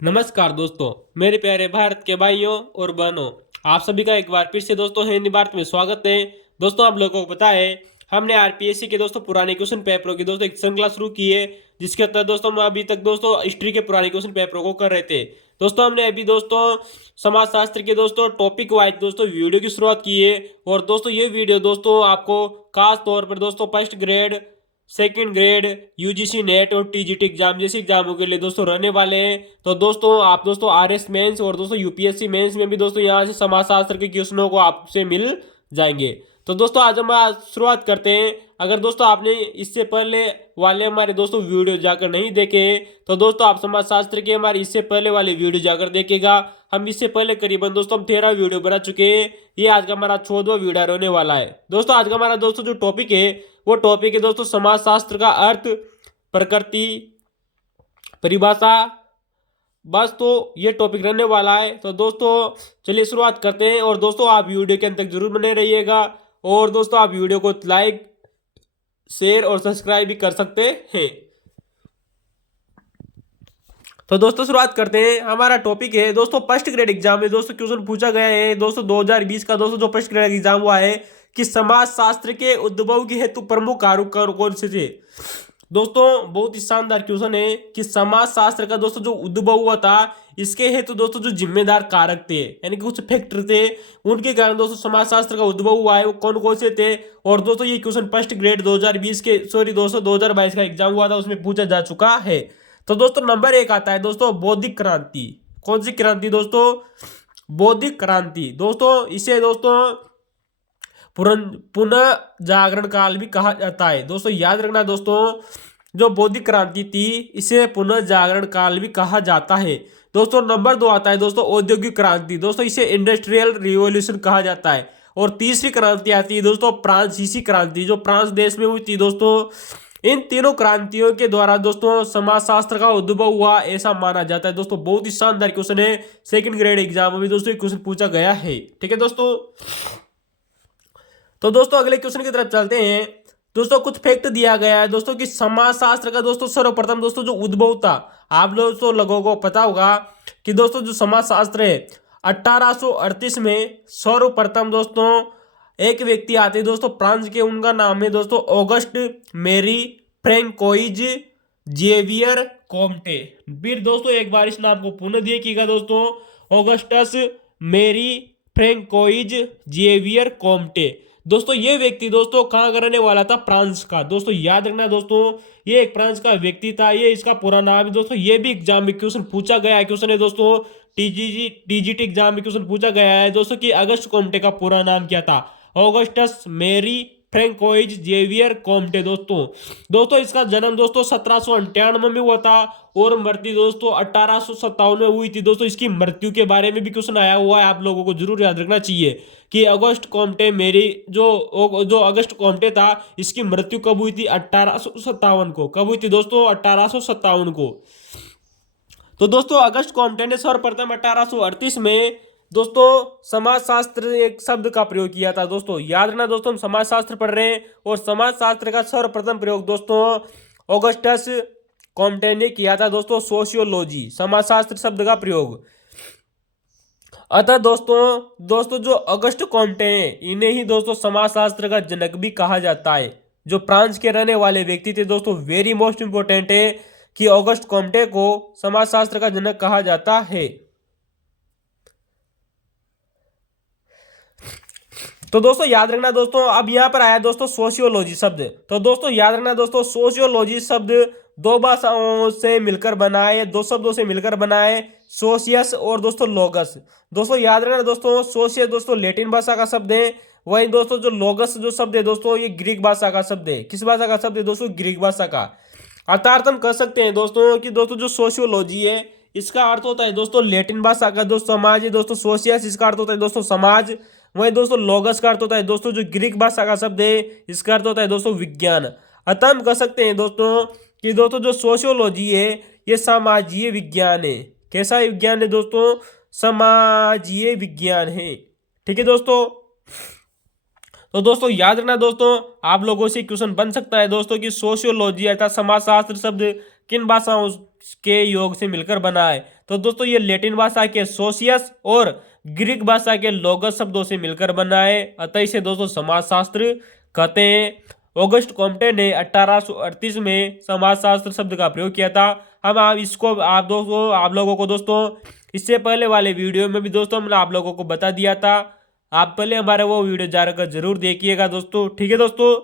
नमस्कार दोस्तों, मेरे प्यारे भारत के भाइयों और बहनों। आप सभी का एक बार फिर से दोस्तों हिंदी भारत में स्वागत है। दोस्तों आप लोगों को पता है, हमने आरपीएससी के दोस्तों पुराने क्वेश्चन पेपरों की दोस्तों एक श्रृंखला शुरू की है, जिसके तहत दोस्तों हम अभी तक दोस्तों हिस्ट्री के पुराने क्वेश्चन पेपरों को कर रहे थे। दोस्तों हमने अभी दोस्तों समाजशास्त्र के दोस्तों टॉपिक वाइज दोस्तों वीडियो की शुरुआत की है। और दोस्तों ये वीडियो दोस्तों आपको खास तौर पर दोस्तों first grade, second grade, UGC net और टीजीटी एग्जाम जैसे एग्जामों के लिए दोस्तों रहने वाले हैं। तो दोस्तों आप दोस्तों आरएस मेंस और दोस्तों यूपीएससी मेंस में भी दोस्तों यहाँ से समाजशास्त्र के क्वेश्चनों को आपसे मिल जाएंगे। तो दोस्तों आज शुरुआत करते हैं। अगर दोस्तों आपने इससे पहले वाले हमारे दोस्तों वीडियो जाकर नहीं देखे तो दोस्तों आप समाजशास्त्र के हमारे इससे पहले वाले वीडियो जाकर देखेगा। हम इससे पहले करीबन दोस्तों हम 13 वीडियो बना चुके हैं। ये आज का हमारा 14वां वीडियो रहने वाला है। दोस्तों आज का हमारा दोस्तों जो टॉपिक है वो टॉपिक है दोस्तों समाजशास्त्र का अर्थ, प्रकृति, परिभाषा। बस तो ये टॉपिक रहने वाला है। तो दोस्तों चलिए शुरुआत करते हैं। और दोस्तों आप वीडियो के अंत तक जरूर बने रहिएगा। और दोस्तों आप वीडियो को लाइक, शेयर और सब्सक्राइब भी कर सकते हैं। तो दोस्तों शुरुआत करते हैं। हमारा टॉपिक है दोस्तों फर्स्ट ग्रेड एग्जाम में दोस्तों क्वेश्चन पूछा गया है दोस्तों 2020 का दोस्तों जो फर्स्ट ग्रेड एग्जाम हुआ है कि समाजशास्त्र के उद्भव के हेतु प्रमुख कारक कौन से थे। दोस्तों बहुत ही शानदार क्वेश्चन है कि समाजशास्त्र का दोस्तों जो उद्भव हुआ था इसके हेतु दोस्तों जो जिम्मेदार कारक थे यानी कि कुछ फैक्टर थे, उनके कारण दोस्तों समाजशास्त्र का उद्भव हुआ है वो कौन कौन से थे। और दोस्तों ये क्वेश्चन फर्स्ट ग्रेड 2020 के दोस्तों 2022 का एग्जाम हुआ था उसमें पूछा जा चुका है। तो दोस्तों नंबर 1 आता है दोस्तों बौद्धिक क्रांति। कौन सी क्रांति दोस्तों? बौद्धिक क्रांति। दोस्तों इसे दोस्तों पुनः जागरण काल भी कहा जाता है। दोस्तों याद रखना दोस्तों, जो बौद्धिक क्रांति थी इसे पुनः जागरण काल भी कहा जाता है। दोस्तों नंबर 2 आता है दोस्तों औद्योगिक क्रांति। दोस्तों इसे इंडस्ट्रियल रिवॉल्यूशन कहा जाता है। और तीसरी क्रांति आती है दोस्तों फ्रांसीसी क्रांति, जो फ्रांस देश में हुई थी। दोस्तों इन तीनों क्रांतियों के द्वारा दोस्तों समाजशास्त्र का उद्भव हुआ ऐसा माना जाता है। दोस्तों बहुत ही शानदार क्वेश्चन है, सेकंड ग्रेड एग्जाम में दोस्तों क्वेश्चन पूछा गया है। ठीक है दोस्तों। तो दोस्तों अगले क्वेश्चन की तरफ चलते हैं। दोस्तों कुछ फैक्ट दिया गया है दोस्तों कि समाजशास्त्र का दोस्तों सर्वप्रथम दोस्तों जो उद्भव था, आप लोगों को पता होगा कि दोस्तों जो समाजशास्त्र है 1838 में सर्वप्रथम दोस्तों एक व्यक्ति आते हैं दोस्तों फ्रांस के, उनका नाम है दोस्तों ऑगस्ट मेरी फ्रैंकोइज जेवियर कॉम्टे। फिर दोस्तों एक बार इस नाम को पुनः देखिएगा दोस्तों, ऑगस्टस मेरी फ्रैंकोइज जेवियर कॉम्टे। दोस्तों ये व्यक्ति दोस्तों कहाँ का रहने वाला था? फ्रांस का। दोस्तों याद रखना दोस्तों ये एक फ्रांस का व्यक्ति था, ये इसका पूरा नाम है। दोस्तों ये भी एग्जाम में क्वेश्चन पूछा गया है। क्वेश्चन है दोस्तों टीजीटी एग्जाम में क्वेश्चन पूछा गया है दोस्तों कि अगस्त कॉम्टे का पूरा नाम क्या था? ऑगस्टस मेरी फ्रैंकोइज जेवियर कॉम्टे। दोस्तों इसका जन्म दोस्तों 1798 में हुआ था और मृत्यु दोस्तों 1857 में हुई थी। दोस्तों इसकी मृत्यु के बारे में भी क्वेश्चन आया हुआ है, आप लोगों को जरूर याद रखना चाहिए कि अगस्त कॉम्टे मेरी जो अगस्त कॉम्टे था इसकी मृत्यु कब हुई थी? 1857 को। कब हुई थी दोस्तों? 1857 को। तो दोस्तों अगस्त कॉम्टे ने सर्वप्रथम 1838 में दोस्तों समाजशास्त्र एक शब्द का प्रयोग किया था। दोस्तों याद रखना दोस्तों, हम समाजशास्त्र पढ़ रहे हैं और समाजशास्त्र का सर्वप्रथम प्रयोग दोस्तों ऑगस्टस कॉम्टे ने किया था। दोस्तों सोशियोलॉजी, समाजशास्त्र शब्द का प्रयोग। अतः दोस्तों जो अगस्त कॉम्टे हैं इन्हें ही दोस्तों समाजशास्त्र का जनक भी कहा जाता है। जो फ्रांस के रहने वाले व्यक्ति थे दोस्तों, वेरी मोस्ट इंपोर्टेंट है कि ऑगस्ट कॉम्टे को समाजशास्त्र का जनक कहा जाता है। तो दोस्तों याद रखना दोस्तों, अब यहां पर आया दोस्तों सोशियोलॉजी शब्द। तो दोस्तों याद रखना दोस्तों सोशियोलॉजी शब्द दो भाषाओं से मिलकर बना है, दो शब्दों से मिलकर बना है, सोशियस और दोस्तों लोगस। दोस्तों याद रखना दोस्तों सोशियस दोस्तों लैटिन भाषा का शब्द है, वही दोस्तों जो लोगस जो शब्द है दोस्तों ये ग्रीक भाषा का शब्द है। किस भाषा का शब्द है दोस्तों? ग्रीक भाषा का। अर्थात हम कह सकते हैं दोस्तों कि दोस्तों जो सोशियोलॉजी है इसका अर्थ होता है दोस्तों लैटिन भाषा का दोस्तों समाज है। दोस्तों सोशियस इसका अर्थ होता है दोस्तों समाज, वही दोस्तों लोगस का अर्थ होता है दोस्तों जो ग्रीक भाषा का शब्द है इसका अर्थ होता है दोस्तों विज्ञान। अतः हम कह सकते हैं दोस्तों कि दोस्तों जो सोशियोलॉजी है ये समाजीय विज्ञान है। कैसा विज्ञान है दोस्तों? समाजीय विज्ञान है। ठीक है दोस्तों। तो दोस्तों याद रखना दोस्तों, आप लोगों से क्वेश्चन बन सकता है दोस्तों कि सोशियोलॉजी अर्थात समाजशास्त्र शब्द किन भाषाओं के योग से मिलकर बना है। तो दोस्तों ये लैटिन भाषा के सोशियस और ग्रीक भाषा के लोगस शब्दों से मिलकर बना है, अतः इसे दोस्तों समाजशास्त्र कहते हैं। ऑगस्ट कॉम्टे ने 1838 में समाजशास्त्र शब्द का प्रयोग किया था। हम आप इसको आप लोगों को दोस्तों इससे पहले वाले वीडियो में भी दोस्तों हमने आप लोगों को बता दिया था। आप पहले हमारे वो वीडियो जाकर जरूर देखिएगा दोस्तों, ठीक है दोस्तों।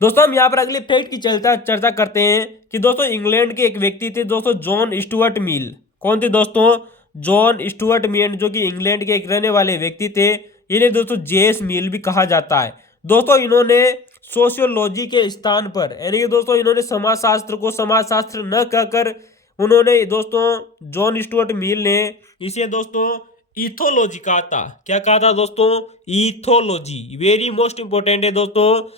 दोस्तों हम यहाँ पर अगले फैक्ट की चर्चा करते हैं कि दोस्तों इंग्लैंड के एक व्यक्ति थे दोस्तों जॉन स्टुअर्ट मिल। कौन थे दोस्तों? जॉन स्टुअर्ट मिल, जो कि इंग्लैंड के एक रहने वाले व्यक्ति थे। इन्हें दोस्तों जेएस मिल भी कहा जाता है। दोस्तों इन्होंने सोशियोलॉजी के स्थान पर यानी कि दोस्तों इन्होंने समाजशास्त्र को समाजशास्त्र न कहकर उन्होंने दोस्तों जॉन स्टुअर्ट मिल ने इसे दोस्तों इथोलॉजी कहा था। क्या कहा था दोस्तों? इथोलॉजी। वेरी मोस्ट इंपोर्टेंट है दोस्तों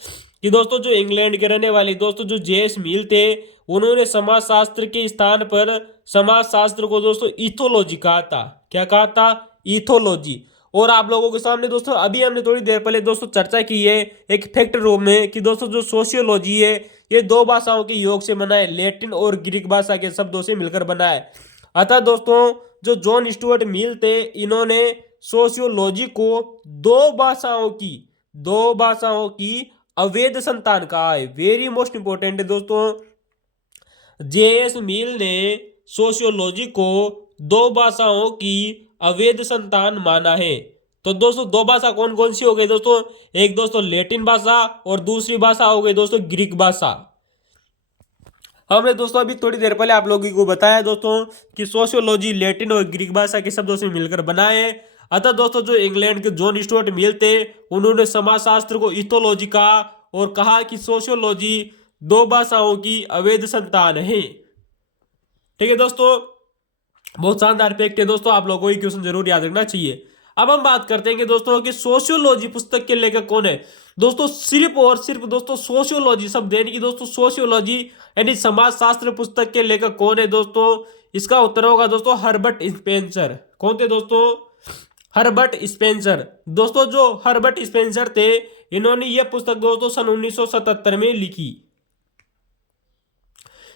कि दोस्तों जो इंग्लैंड के रहने वाले दोस्तों जो जेएस मिल थे, उन्होंने समाजशास्त्र के स्थान पर समाजशास्त्र को दोस्तों इथोलॉजी कहा था। क्या कहा था? इथोलॉजी। और आप लोगों के सामने दोस्तों अभी हमने थोड़ी देर पहले दोस्तों चर्चा की है एक फैक्ट रूप में कि दोस्तों जो सोशियोलॉजी है ये दो भाषाओं के योग से बना है, लैटिन और ग्रीक भाषा के शब्दों से मिलकर बना है। अतः दोस्तों जो जॉन स्टुअर्ट मिल थे, इन्होंने सोशियोलॉजी को दो भाषाओं की अवैध संतान कहा है। वेरी मोस्ट इंपोर्टेंट है दोस्तों, जेएस मिल ने सोशियोलॉजी को दो भाषाओं की अवैध संतान माना है। तो दोस्तों दो भाषा कौन कौन सी हो गई दोस्तों? एक दोस्तों लैटिन भाषा और दूसरी भाषा हो गई दोस्तों ग्रीक भाषा। हमने दोस्तों अभी थोड़ी देर पहले आप लोगों को बताया दोस्तों कि सोशियोलॉजी लैटिन और ग्रीक भाषा के शब्दों से मिलकर बना है। अतः दोस्तों जो इंग्लैंड के जॉन स्टुअर्ट मिल थे, उन्होंने समाजशास्त्र को इथोलॉजी कहा और कहा कि सोशियोलॉजी दो भाषाओं की अवैध संतान है। ठीक है दोस्तों, बहुत शानदार फैक्ट है दोस्तों, आप लोगों को ये क्वेश्चन जरूर याद रखना चाहिए। अब हम बात करते हैं कि दोस्तों कि सोशियोलॉजी पुस्तक के लेखक कौन है। दोस्तों सिर्फ और सिर्फ दोस्तों सोशियोलॉजी शब्द यानी कि दोस्तों सोशियोलॉजी यानी समाजशास्त्र पुस्तक के लेखक कौन है दोस्तों? इसका उत्तर होगा दोस्तों हर्बर्ट स्पेंसर। कौन थे दोस्तों? Herbert Spencer. दोस्तों जो हर्बर्ट स्पेंसर थे, इन्होंने यह पुस्तक दोस्तों सन 1977 में लिखी।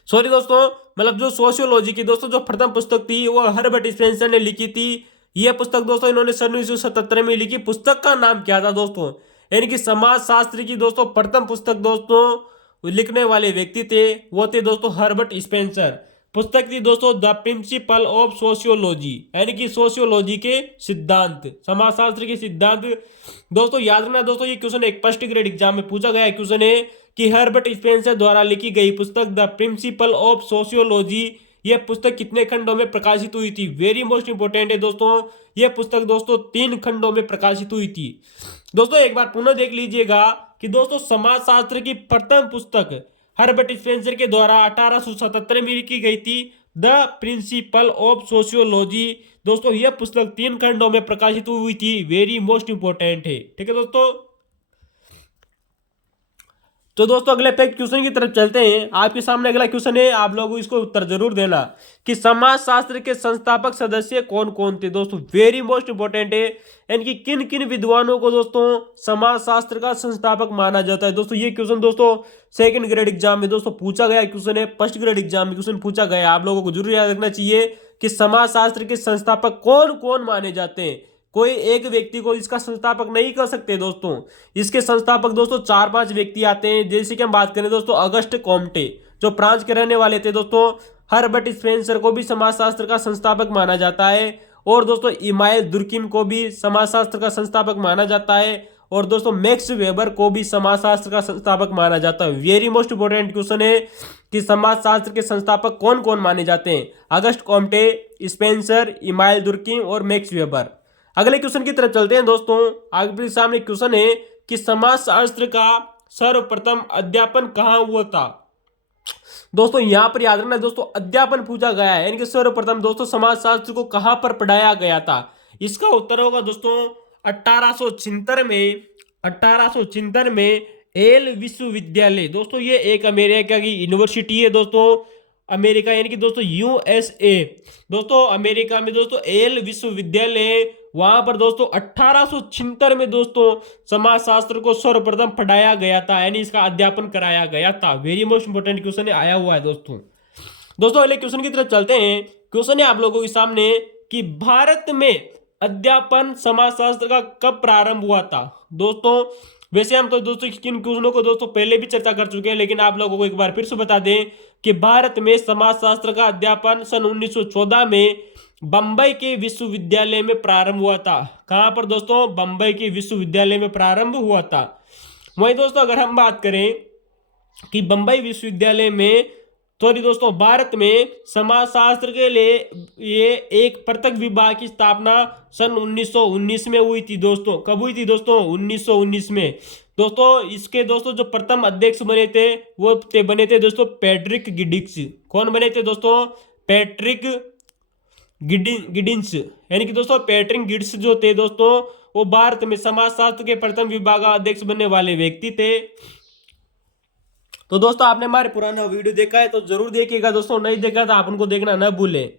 सॉरी दोस्तों, मतलब जो सोशियोलॉजी की दोस्तों जो प्रथम पुस्तक थी वो हर्बर्ट स्पेंसर ने लिखी थी। यह पुस्तक दोस्तों इन्होंने सन 1977 में लिखी। पुस्तक का नाम क्या था दोस्तों? यानी कि समाजशास्त्र की दोस्तों प्रथम पुस्तक दोस्तों लिखने वाले व्यक्ति थे वो थे दोस्तों हर्बर्ट स्पेंसर। पुस्तक थी दोस्तों द प्रिंसिपल ऑफ सोशियोलॉजी यानी कि सोशियोलॉजी के सिद्धांत, समाजशास्त्र के सिद्धांत। दोस्तों याद रखना दोस्तों, ये क्वेश्चन एक फर्स्ट ग्रेड एग्जाम में पूछा गया क्वेश्चन है कि हर्बर्ट स्पेंसर द्वारा लिखी गई पुस्तक द प्रिंसिपल ऑफ सोशियोलॉजी, यह पुस्तक कितने खंडों में प्रकाशित हुई थी? वेरी मोस्ट इंपोर्टेंट है दोस्तों, यह पुस्तक दोस्तों 3 खंडों में प्रकाशित हुई थी। दोस्तों एक बार पुनः देख लीजिएगा कि दोस्तों समाजशास्त्र की प्रथम पुस्तक हर्बर्ट स्पेंसर के द्वारा 1877 में लिखी गई थी द प्रिंसिपल ऑफ सोशियोलॉजी। दोस्तों यह पुस्तक 3 खंडों में प्रकाशित हुई थी। वेरी मोस्ट इंपोर्टेंट है, ठीक है दोस्तों। तो दोस्तों अगले फैक्ट क्वेश्चन की तरफ चलते हैं। आपके सामने अगला क्वेश्चन है, आप लोग इसको उत्तर जरूर देना कि समाजशास्त्र के संस्थापक सदस्य कौन कौन थे दोस्तों। वेरी मोस्ट इंपोर्टेंट है, यानी कि किन किन विद्वानों को दोस्तों समाजशास्त्र का संस्थापक माना जाता है। दोस्तों ये क्वेश्चन दोस्तों सेकंड ग्रेड एग्जाम में दोस्तों पूछा गया क्वेश्चन है, फर्स्ट ग्रेड एग्जाम में क्वेश्चन पूछा गया। आप लोगों को जरूर याद रखना चाहिए कि समाजशास्त्र के संस्थापक कौन कौन माने जाते हैं। कोई एक व्यक्ति को इसका संस्थापक नहीं कर सकते दोस्तों, इसके संस्थापक दोस्तों 4-5 व्यक्ति आते हैं। जैसे कि हम बात करें दोस्तों अगस्ट कॉम्टे जो फ्रांस के रहने वाले थे दोस्तों। हर्बर्ट स्पेंसर को भी समाजशास्त्र का संस्थापक माना जाता है और दोस्तों इमाइल दुर्किम को भी समाजशास्त्र का संस्थापक माना जाता है और दोस्तों मैक्स वेबर को भी समाजशास्त्र का संस्थापक माना जाता है। वेरी मोस्ट इंपोर्टेंट क्वेश्चन है कि समाजशास्त्र के संस्थापक कौन कौन माने जाते हैं। अगस्ट कॉम्टे, स्पेंसर, इमाइल दुर्किम और मैक्स वेबर। अगले क्वेश्चन की तरफ चलते हैं दोस्तों। आपके सामने क्वेश्चन है कि समाजशास्त्र का सर्वप्रथम अध्यापन कहाँ हुआ था। दोस्तों यहां पर याद रखना दोस्तों अध्यापन पूछा गया है, यानी कि सर्वप्रथम दोस्तों समाजशास्त्र को कहां पर पढ़ाया गया था। इसका उत्तर होगा दोस्तों 1876 में एल विश्वविद्यालय। दोस्तों ये एक अमेरिका की यूनिवर्सिटी है दोस्तों, अमेरिका यानी कि दोस्तों यूएसए। दोस्तों अमेरिका में दोस्तों एल विश्वविद्यालय, वहां पर दोस्तों 1876 में दोस्तों समाजशास्त्र को सर्वप्रथम पढ़ाया गया था, यानी इसका अध्यापन कराया गया था। वेरी मोस्ट इंपोर्टेंट क्वेश्चन आया हुआ है दोस्तों। दोस्तों अगले क्वेश्चन की तरफ चलते हैं। क्वेश्चन है आप लोगों के सामने कि भारत में अध्यापन समाजशास्त्र का कब प्रारंभ हुआ था। दोस्तों वैसे हम तो दोस्तों किन क्वेश्चनों को दोस्तों पहले भी चर्चा कर चुके हैं, लेकिन आप लोगों को एक बार फिर से बता दें कि भारत में समाजशास्त्र का अध्यापन सन 1914 में बंबई के विश्वविद्यालय में प्रारंभ हुआ था। कहां पर दोस्तों? बंबई के विश्वविद्यालय में प्रारंभ हुआ था। वहीं दोस्तों अगर हम बात करें कि बंबई विश्वविद्यालय में सॉरी दोस्तों भारत में समाजशास्त्र के लिए ये एक पृथक विभाग की स्थापना सन 1919 में हुई थी। दोस्तों कब हुई थी दोस्तों? 1919 में। दोस्तों इसके दोस्तों जो प्रथम अध्यक्ष बने थे वो बने थे दोस्तों पैट्रिक गिडिंग्स। कौन बने थे दोस्तों? पैट्रिक गिडिंग्स, यानी कि दोस्तों पैट्रिक गिड्स जो थे दोस्तों वो भारत में समाजशास्त्र के प्रथम विभाग अध्यक्ष बनने वाले व्यक्ति थे। तो दोस्तों आपने हमारे पुराना वीडियो देखा है तो जरूर देखिएगा दोस्तों, नहीं देखा तो आप उनको देखना न भूलें।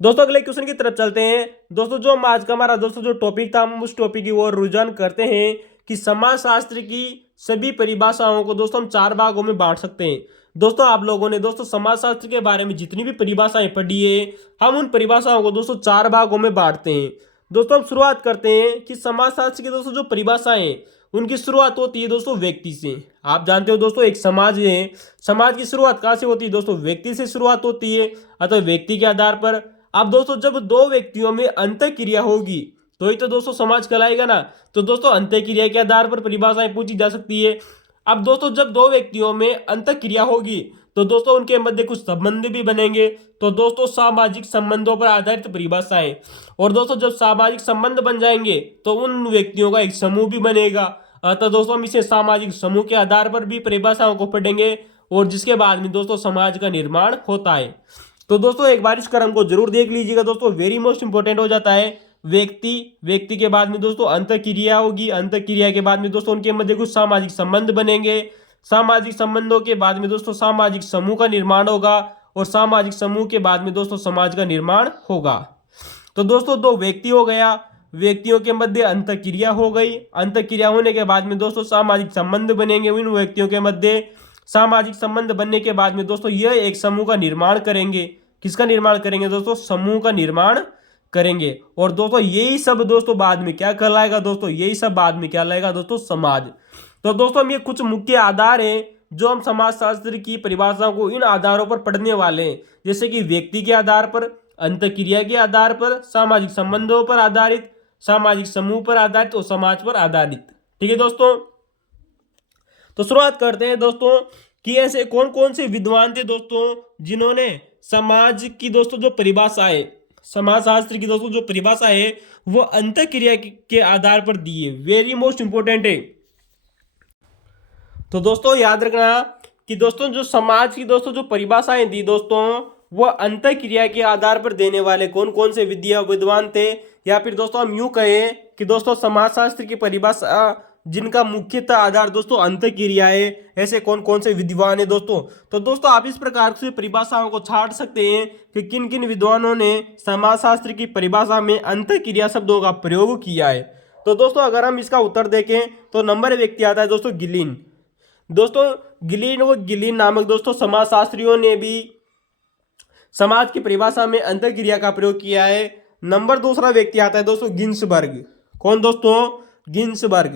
दोस्तों अगले क्वेश्चन की तरफ चलते हैं। दोस्तों जो आज का हमारा दोस्तों जो टॉपिक था हम उस टॉपिक की ओर रुझान करते हैं कि समाजशास्त्र की सभी परिभाषाओं को दोस्तों हम 4 भागों में बांट सकते हैं। दोस्तों आप लोगों ने दोस्तों समाजशास्त्र के बारे में जितनी भी परिभाषाएं पढ़ी है हम उन परिभाषाओं को दोस्तों 4 भागों में बांटते हैं। दोस्तों हम शुरुआत करते हैं कि समाजशास्त्र की दोस्तों जो परिभाषाएं उनकी शुरुआत होती है दोस्तों व्यक्ति से। आप जानते हो दोस्तों एक समाज है, समाज की शुरुआत कहाँ से होती है दोस्तों? व्यक्ति से शुरुआत होती है। अतः व्यक्ति के आधार पर अब दोस्तों जब 2 व्यक्तियों में अंतःक्रिया होगी तो ही तो दोस्तों समाज कहलाएगा ना। तो दोस्तों अंतःक्रिया के आधार पर परिभाषाएं पूछी जा सकती है। अब दोस्तों जब 2 व्यक्तियों में अंतःक्रिया होगी तो दोस्तों उनके मध्य कुछ संबंध भी बनेंगे। तो दोस्तों सामाजिक संबंधों पर आधारित परिभाषाएं, और दोस्तों जब सामाजिक संबंध बन जाएंगे तो उन व्यक्तियों का एक समूह भी बनेगा। तो दोस्तों हम इसे सामाजिक समूह के आधार पर भी परिभाषाओं को पढ़ेंगे और जिसके बाद में दोस्तों समाज का निर्माण होता है। तो दोस्तों एक बार इस क्रम को जरूर देख लीजिएगा दोस्तों, वेरी मोस्ट इंपोर्टेंट हो जाता है। व्यक्ति के बाद में दोस्तों अंतःक्रिया होगी, अंतःक्रिया के बाद में दोस्तों उनके मध्य कुछ सामाजिक संबंध बनेंगे, सामाजिक संबंधों के बाद में दोस्तों सामाजिक समूह का निर्माण होगा और सामाजिक समूह के बाद में दोस्तों समाज का निर्माण होगा। तो दोस्तों 2 व्यक्ति हो गया, व्यक्तियों के मध्य अंतःक्रिया हो गई, अंतःक्रिया होने के बाद में दोस्तों सामाजिक संबंध बनेंगे, उन व्यक्तियों के मध्य सामाजिक संबंध बनने के बाद में दोस्तों यह एक समूह का निर्माण करेंगे। किसका निर्माण करेंगे दोस्तों? समूह का निर्माण करेंगे। और दोस्तों यही सब दोस्तों बाद में क्या कहलाएगा दोस्तों? यही सब बाद में क्या लाएगा दोस्तों? समाज। तो दोस्तों हम ये कुछ मुख्य आधार हैं जो हम समाजशास्त्र की परिभाषाओं को इन आधारों पर पढ़ने वाले हैं, जैसे कि व्यक्ति के आधार पर, अंतःक्रिया के आधार पर, सामाजिक संबंधों पर आधारित, सामाजिक समूह पर आधारित और समाज पर आधारित। ठीक है दोस्तों, तो शुरुआत करते हैं दोस्तों कि ऐसे कौन कौन से विद्वान थे दोस्तों जिन्होंने समाज की दोस्तों जो परिभाषा है, समाजशास्त्र की दोस्तों जो परिभाषा है वो अंतःक्रिया के आधार पर दी है। वेरी मोस्ट इंपोर्टेंट है। तो दोस्तों याद रखना कि दोस्तों जो समाज की दोस्तों जो परिभाषाएं दी दोस्तों वो अंतःक्रिया के आधार पर देने वाले कौन कौन से विद्वान थे, या फिर दोस्तों हम यूं कहें कि दोस्तों समाजशास्त्र की परिभाषा जिनका मुख्यतः आधार दोस्तों अंतःक्रिया है, ऐसे कौन कौन से विद्वान है दोस्तों। तो दोस्तों आप इस प्रकार से परिभाषाओं को छाट सकते हैं कि किन किन विद्वानों ने समाजशास्त्र की परिभाषा में अंतःक्रिया शब्दों का प्रयोग किया है। तो दोस्तों अगर हम इसका उत्तर देखें तो नंबर व्यक्ति आता है दोस्तों गिलिन। दोस्तों गिलिन नामक दोस्तों समाजशास्त्रियों ने भी समाज की परिभाषा में अंतःक्रिया का प्रयोग किया है। नंबर दूसरा व्यक्ति आता है दोस्तों गिन्सबर्ग। कौन दोस्तों? गिन्सबर्ग।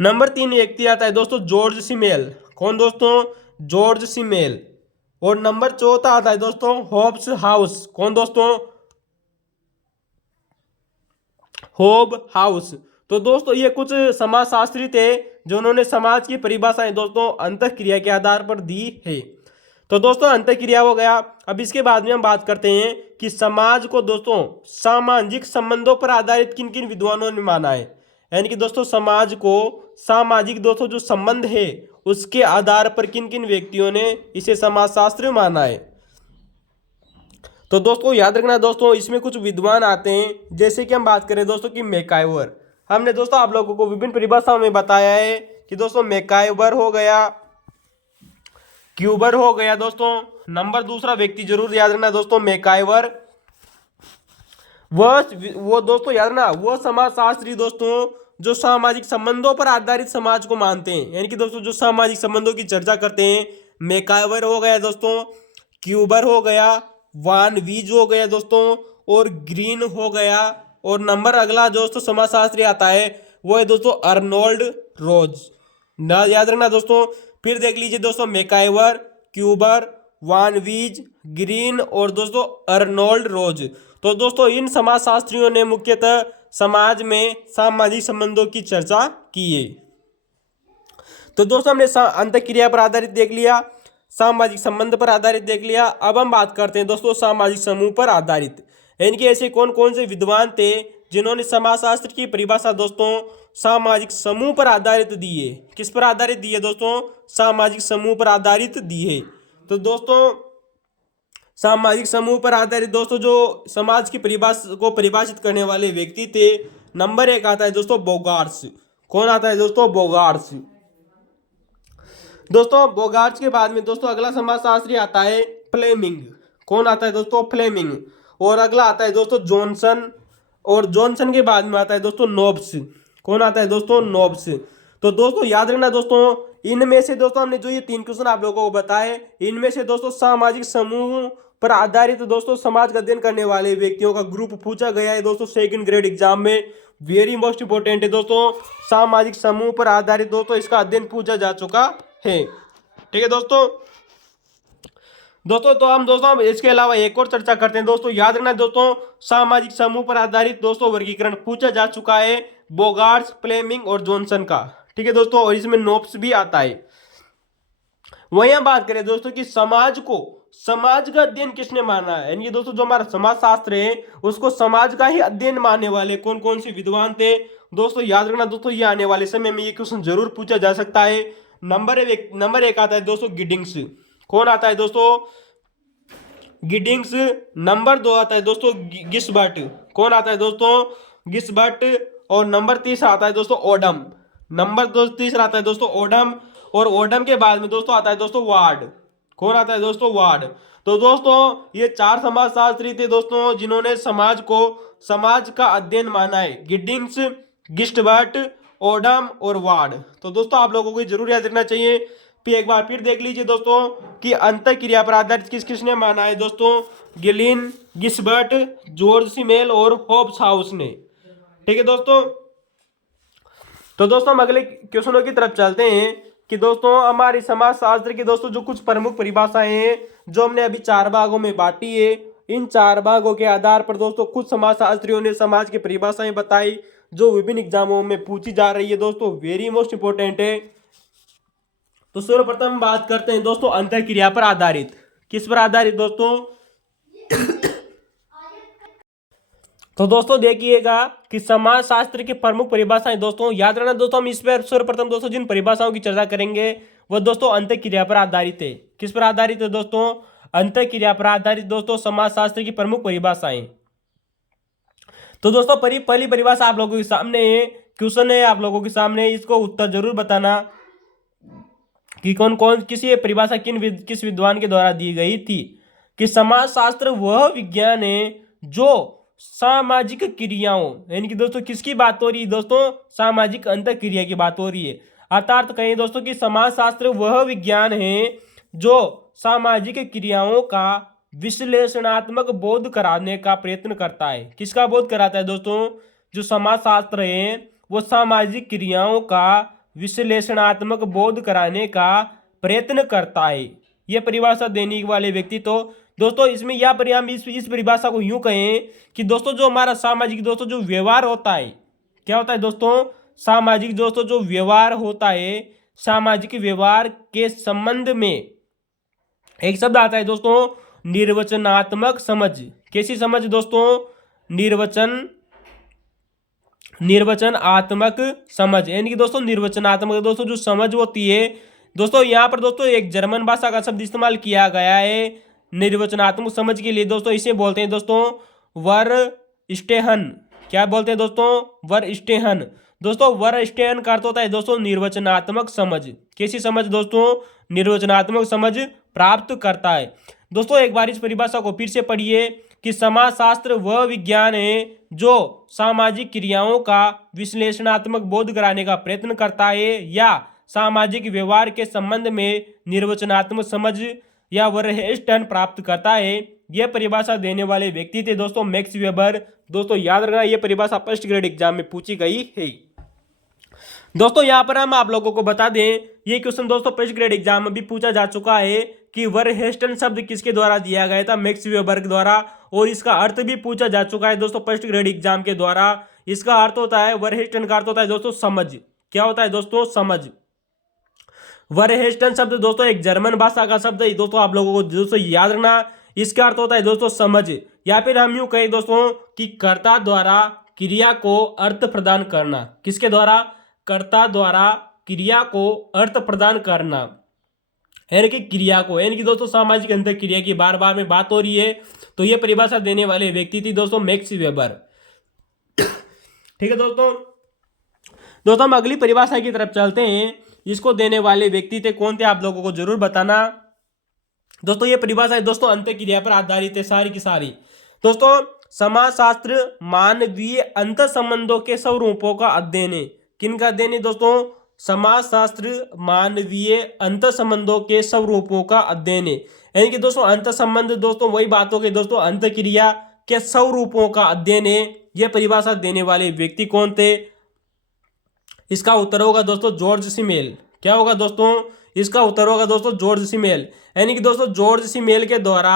नंबर 3 व्यक्ति आता है दोस्तों जॉर्ज सिमेल। कौन दोस्तों? George Simmel. और नंबर 4 आता है दोस्तों हॉब्स हाउस। कौन दोस्तों? Hobb house. तो दोस्तों ये कुछ समाजशास्त्री थे जो उन्होंने समाज की परिभाषाएं दोस्तों अंतःक्रिया के आधार पर दी है। तो दोस्तों अंतःक्रिया हो गया। अब इसके बाद में हम बात करते हैं कि समाज को दोस्तों सामाजिक संबंधों पर आधारित किन किन विद्वानों ने माना है, यानी कि दोस्तों समाज को सामाजिक दोस्तों जो संबंध है उसके आधार पर किन किन व्यक्तियों ने इसे समाजशास्त्र माना है। तो दोस्तों याद रखना दोस्तों इसमें कुछ विद्वान आते हैं, जैसे कि हम बात करें दोस्तों कि मैकाइवर। हमने दोस्तों आप लोगों को विभिन्न परिभाषाओं में बताया है कि दोस्तों मैकाइवर हो गया, क्यूबर हो गया दोस्तों। नंबर दूसरा व्यक्ति जरूर याद रखना दोस्तों मैकाइवर। वो दोस्तों याद रखना वो समाजशास्त्री दोस्तों जो सामाजिक संबंधों पर आधारित समाज को मानते हैं, यानी कि दोस्तों जो सामाजिक संबंधों की चर्चा करते हैं मैकाइवर हो गया दोस्तों, क्यूबर हो गया, वान वीज हो गया दोस्तों, और ग्रीन हो गया। और नंबर अगला दोस्तों समाजशास्त्री आता है वो है दोस्तों अर्नोल्ड रोज। ना याद रखना दोस्तों, फिर देख लीजिए दोस्तों, मैकाइवर, क्यूबर, वान वीज, ग्रीन और दोस्तों अर्नोल्ड रोज। तो दोस्तों इन समाजशास्त्रियों ने मुख्यतः समाज में सामाजिक संबंधों की चर्चा की है। तो दोस्तों हमने अंतःक्रिया पर आधारित देख लिया, सामाजिक संबंध पर आधारित देख लिया। अब हम बात करते हैं दोस्तों सामाजिक समूह पर आधारित। इनके ऐसे कौन कौन से विद्वान थे जिन्होंने समाजशास्त्र की परिभाषा दोस्तों सामाजिक समूह पर आधारित दी है। किस पर आधारित दी है दोस्तों? सामाजिक समूह पर आधारित दी है। तो दोस्तों सामाजिक समूह पर आधारित दोस्तों जो समाज की परिभाषा को परिभाषित करने वाले व्यक्ति थे, नंबर 1 आता है दोस्तों बोगार्ट्स। कौन आता है दोस्तों? बोगार्ट्स। दोस्तों बोगार्ट्स के बाद में दोस्तों अगला समाजशास्त्री आता है फ्लेमिंग। कौन आता है दोस्तों? फ्लेमिंग। और अगला आता है दोस्तों जॉनसन, और जॉनसन के बाद में आता है दोस्तों नोब्स। कौन आता है दोस्तों? नोब्स। तो दोस्तों याद रखना दोस्तों, इनमें से दोस्तों हमने जो ये 3 क्वेश्चन आप लोगों को बताए, इनमें से दोस्तों सामाजिक समूह पर आधारित दोस्तों समाज का अध्ययन करने वाले व्यक्तियों का ग्रुप पूछा गया है दोस्तों सेकंड ग्रेड एग्जाम में। वेरी मोस्ट इंपोर्टेंट है दोस्तों, सामाजिक समूह पर आधारित दोस्तों इसका अध्ययन पूछा जा चुका है। ठीक है दोस्तों। तो हम इसके अलावा एक और चर्चा करते हैं दोस्तों। याद रखना दोस्तों, सामाजिक समूह पर आधारित दोस्तों वर्गीकरण पूछा जा चुका है बोगार्ट्स, फ्लेमिंग और जॉनसन का। ठीक है दोस्तों, और इसमें नोब्स भी आता है। वहीं हम बात करें दोस्तों कि समाज का अध्ययन किसने माना है, यानी दोस्तों जो हमारा समाज शास्त्र है उसको समाज का ही अध्ययन मानने वाले कौन कौन से विद्वान थे दोस्तों? याद रखना दोस्तों, ये आने वाले समय में ये क्वेश्चन जरूर पूछा जा सकता है। नंबर 1 आता है दोस्तों गिडिंग्स। कौन आता है दोस्तों? गिडिंग्स। नंबर 2 आता है दोस्तों गिस्बर्ट। कौन आता है दोस्तों? गिस्बर्ट। और नंबर 3 आता है दोस्तों ओडम। नंबर 3 आता है दोस्तों ओडम। और ओडम के बाद में दोस्तों आता है दोस्तों वार्ड। कौन आता है दोस्तों? वार्ड। तो दोस्तों ये 4 समाजशास्त्री थे दोस्तों जिन्होंने समाज का अध्ययन माना है। गिडिंग्स, गिस्बर्ट, ओडम और वार्ड। तो दोस्तों आप लोगों को जरूर याद रखना चाहिए। फिर एक बार फिर देख लीजिए दोस्तों कि अंतःक्रिया पर आधारित किसने माना है दोस्तों? गिलिन, गिस्बर्ट, जॉर्ज सिमेल और होब्स हाउस ने। ठीक है दोस्तों। तो दोस्तों हम अगले क्वेश्चनों की तरफ चलते हैं कि दोस्तों हमारी समाजशास्त्र की दोस्तों जो कुछ प्रमुख परिभाषाएं हैं जो हमने अभी 4 भागों में बांटी है, इन 4 भागों के आधार पर दोस्तों कुछ समाजशास्त्रियों ने समाज की परिभाषाएं बताई जो विभिन्न एग्जामों में पूछी जा रही है दोस्तों। वेरी मोस्ट इंपोर्टेंट है। तो सर्वप्रथम बात करते हैं दोस्तों अंतःक्रिया पर आधारित। किस पर आधारित दोस्तों? तो दोस्तों देखिएगा कि समाजशास्त्र की प्रमुख परिभाषाएं दोस्तों याद रखना दोस्तों, हम इस पर सर्वप्रथम दोस्तों जिन परिभाषाओं की चर्चा करेंगे वह दोस्तों अंतःक्रिया पर आधारित है। किस पर आधारित है दोस्तों? अंतःक्रिया पर आधारित दोस्तों समाजशास्त्र की प्रमुख परिभाषाएं। तो दोस्तों पहली परिभाषा आप लोगों के सामने है, क्वेश्चन है आप लोगों के सामने, इसको उत्तर जरूर बताना कि किस ये परिभाषा किस विद्वान के द्वारा दी गई थी। कि समाजशास्त्र वह विज्ञान है जो सामाजिक क्रियाओं, यानी कि दोस्तों किसकी बात हो रही है दोस्तों? सामाजिक अंतःक्रिया की बात हो रही है। अर्थात कहें दोस्तों कि समाजशास्त्र वह विज्ञान है जो सामाजिक क्रियाओं का विश्लेषणात्मक बोध कराने का प्रयत्न करता है। किसका बोध कराता है दोस्तों? जो समाजशास्त्र है वो सामाजिक क्रियाओं का विश्लेषणात्मक बोध कराने का प्रयत्न करता है। यह परिभाषा देने वाले व्यक्ति तो दोस्तों इसमें या परिणाम इस परिभाषा को यूं कहें कि दोस्तों जो हमारा सामाजिक दोस्तों जो व्यवहार होता है, क्या होता है दोस्तों? सामाजिक दोस्तों जो व्यवहार होता है, सामाजिक व्यवहार के संबंध में एक शब्द आता है दोस्तों निर्वचनात्मक समझ। कैसी समझ दोस्तों? निर्वचनात्मक समझ, यानी कि दोस्तों निर्वचनात्मक दोस्तों जो समझ होती है दोस्तों, यहाँ पर दोस्तों एक जर्मन भाषा का शब्द इस्तेमाल किया गया है निर्वचनात्मक समझ के लिए दोस्तों। इसे बोलते हैं दोस्तों वरस्टेहन। क्या बोलते हैं दोस्तों? वरस्टेहन। दोस्तों वरस्टेहन का अर्थ होता है दोस्तों निर्वचनात्मक समझ। कैसी समझ दोस्तों? निर्वचनात्मक समझ प्राप्त करता है। दोस्तों एक बार इस परिभाषा को फिर से पढ़िए कि समाजशास्त्र वह विज्ञान है जो सामाजिक क्रियाओं का विश्लेषणात्मक बोध कराने का प्रयत्न करता है या सामाजिक व्यवहार के संबंध में निर्वचनात्मक समझ या वर्हेस्टन प्राप्त करता है। यह परिभाषा देने वाले व्यक्ति थे दोस्तों मैक्स वेबर। दोस्तों याद रखना यह परिभाषा फर्स्ट ग्रेड एग्जाम में पूछी गई है। दोस्तों यहाँ पर हम आप लोगों को बता दें ये क्वेश्चन दोस्तों फर्स्ट ग्रेड एग्जाम में भी पूछा जा चुका है कि वर्हेस्टन शब्द किसके द्वारा दिया गया था, मैक्स वेबर के द्वारा, और इसका अर्थ भी पूछा जा चुका है दोस्तों फर्स्ट ग्रेड एग्जाम के द्वारा। इसका अर्थ होता है, वर्हेस्टन का अर्थ होता है दोस्तों समझ। क्या होता है दोस्तों? समझ। वर्हेस्टन शब्द दोस्तों एक जर्मन भाषा का शब्द है दोस्तों, आप लोगों को दोस्तों याद रखना। इसका अर्थ होता है दोस्तों समझ, या फिर हम यूं कहें दोस्तों कि कर्ता द्वारा क्रिया को अर्थ प्रदान करना। किसके द्वारा? कर्ता द्वारा क्रिया को अर्थ प्रदान करना, यानी कि क्रिया को, यानी कि दोस्तों सामाजिक अंतर क्रिया की बार बार में बात हो रही है। तो ये परिभाषा देने वाले व्यक्ति थी दोस्तों मैक्स वेबर। ठीक है दोस्तों हम अगली परिभाषा की तरफ चलते हैं। इसको देने वाले व्यक्ति थे कौन थे, आप लोगों को जरूर बताना। दोस्तों ये परिभाषा है दोस्तों अंतर क्रिया पर आधारित है सारी की सारी। दोस्तों समाजशास्त्र मानवीय अंतर संबंधों के स्वरूपों का अध्ययन है। किनका अध्ययन है दोस्तों? समाजशास्त्र मानवीय अंतर संबंधों के स्वरूपों का अध्ययन है। यानी कि दोस्तों अंतर संबंध दोस्तों वही बात हो गई दोस्तों, अंतर क्रिया के स्वरूपों का अध्ययन है। यह परिभाषा देने वाले व्यक्ति कौन थे? इसका उत्तर होगा दोस्तों जॉर्ज सिमेल। क्या होगा दोस्तों? इसका उत्तर होगा दोस्तों जॉर्ज सिमेल। यानी कि दोस्तों जॉर्ज सिमेल के द्वारा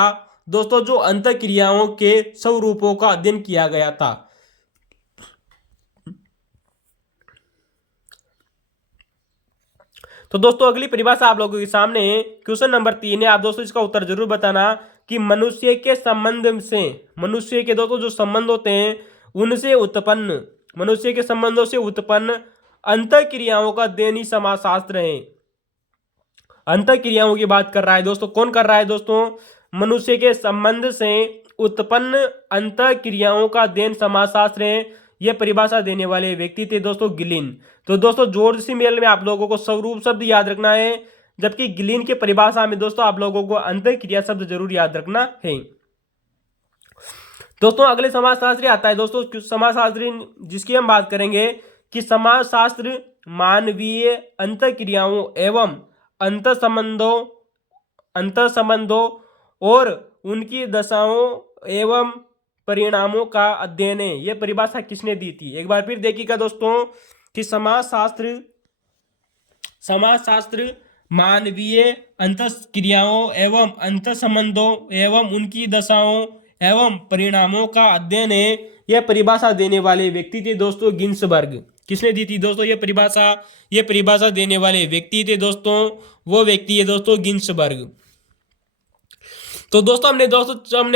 दोस्तों जो अंतर क्रियाओं के स्वरूपों का अध्ययन किया गया था। तो दोस्तों अगली परिभाषा आप लोगों के सामने क्वेश्चन नंबर 3 है। आप दोस्तों इसका उत्तर जरूर बताना कि मनुष्य के संबंध से, मनुष्य के दोस्तों जो संबंध होते हैं उनसे उत्पन्न, मनुष्य के संबंधों से उत्पन्न अंतर क्रियाओं का अध्ययन ही समाजशास्त्र है। अंतर क्रियाओं की बात कर रहा है दोस्तों, कौन कर रहा है दोस्तों? मनुष्य के संबंध से उत्पन्न अंतर क्रियाओं का अध्ययन समाजशास्त्र है। यह परिभाषा देने वाले व्यक्ति थे दोस्तों गिलिन। तो दोस्तों जॉर्ज सिमेल में आप लोगों को स्वरूप शब्द याद रखना है, जबकि गिलिन की परिभाषा में दोस्तों आप लोगों को अंतर क्रिया शब्द जरूर याद रखना है। दोस्तों अगले समाजशास्त्री आता है दोस्तों समाजशास्त्री जिसकी हम बात करेंगे कि समाजशास्त्र मानवीय अंतर क्रियाओं एवं अंतर संबंधों और उनकी दशाओं एवं परिणामों का अध्ययन है। यह परिभाषा किसने दी थी? एक बार फिर देखिएगा दोस्तों कि समाजशास्त्र मानवीय अंतर क्रियाओं एवं अंतर संबंधों एवं उनकी दशाओं एवं परिणामों का अध्ययन है। यह परिभाषा देने वाले व्यक्ति थे दोस्तों गिन्सबर्ग। किसने दी थी दोस्तों यह परिभाषा? यह परिभाषा देने वाले व्यक्ति थे दोस्तों, वो व्यक्ति है दोस्तों गिन्सबर्ग। तो दोस्तों हमने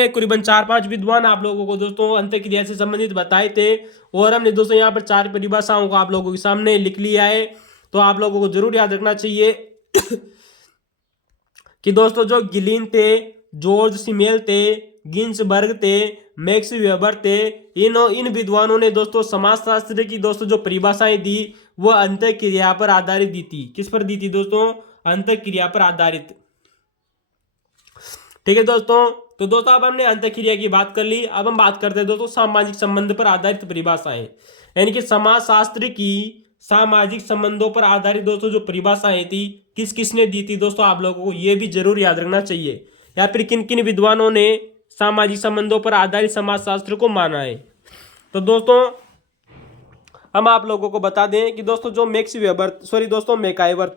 करीबन 4-5 विद्वान आप लोगों को दोस्तों अंतर क्रिया से संबंधित बताए थे, और हमने दोस्तों यहाँ पर 4 परिभाषाओं को आप लोगों के सामने लिख लिया है। तो आप लोगों को जरूर याद रखना चाहिए कि दोस्तों जो गिलिन थे, जॉर्ज सिमेल थे, गिन्सबर्ग थे, मैक्स वेबर थे, इन विद्वानों ने दोस्तों समाजशास्त्र की दोस्तों जो परिभाषाएं दी वो अंतर क्रिया पर आधारित दी थी। किस पर दी थी दोस्तों? अंतर क्रिया पर आधारित। ठीक है दोस्तों, तो दोस्तों अब हमने अंतर क्रिया की बात कर ली। अब हम बात करते हैं दोस्तों सामाजिक संबंध पर आधारित परिभाषाएं, यानी कि समाजशास्त्र की सामाजिक संबंधों पर आधारित दोस्तों जो परिभाषाएं थी किसने दी थी दोस्तों, आप लोगों को यह भी जरूर याद रखना चाहिए, या फिर किन किन विद्वानों ने सामाजिक संबंधों पर आधारित समाजशास्त्र को माना है। तो दोस्तों हम आप लोगों को बता दें कि दोस्तों जो मैकाइवर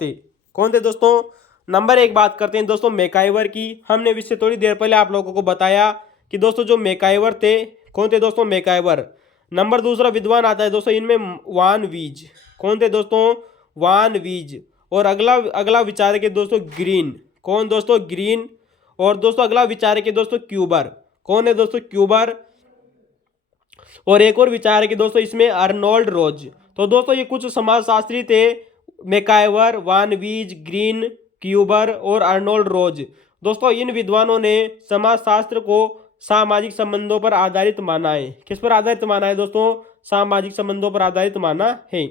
थे। कौन थे दोस्तों? नंबर 1 बात करते हैं दोस्तों मैकाइवर की। हमने इससे थोड़ी देर पहले आप लोगों को बताया कि दोस्तों जो मैकाइवर थे, कौन थे दोस्तों? मैकाइवर। नंबर 2 विद्वान आता है दोस्तों इनमें वान वीज। कौन थे दोस्तों? वान वीज। और अगला विचारक है दोस्तों ग्रीन। कौन दोस्तों? ग्रीन। और दोस्तों अगला विचारक है दोस्तों क्यूबर। कौन है दोस्तों? क्यूबर। और एक और विचारक है दोस्तों इसमें अर्नोल्ड रोज। तो दोस्तों ये कुछ समाजशास्त्री थे, मैकाइवर, वान वीज, ग्रीन, क्यूबर और अर्नोल्ड रोज। दोस्तों इन विद्वानों ने समाजशास्त्र को सामाजिक संबंधों पर आधारित माना है। किस पर आधारित माना है दोस्तों? सामाजिक संबंधों पर आधारित माना है।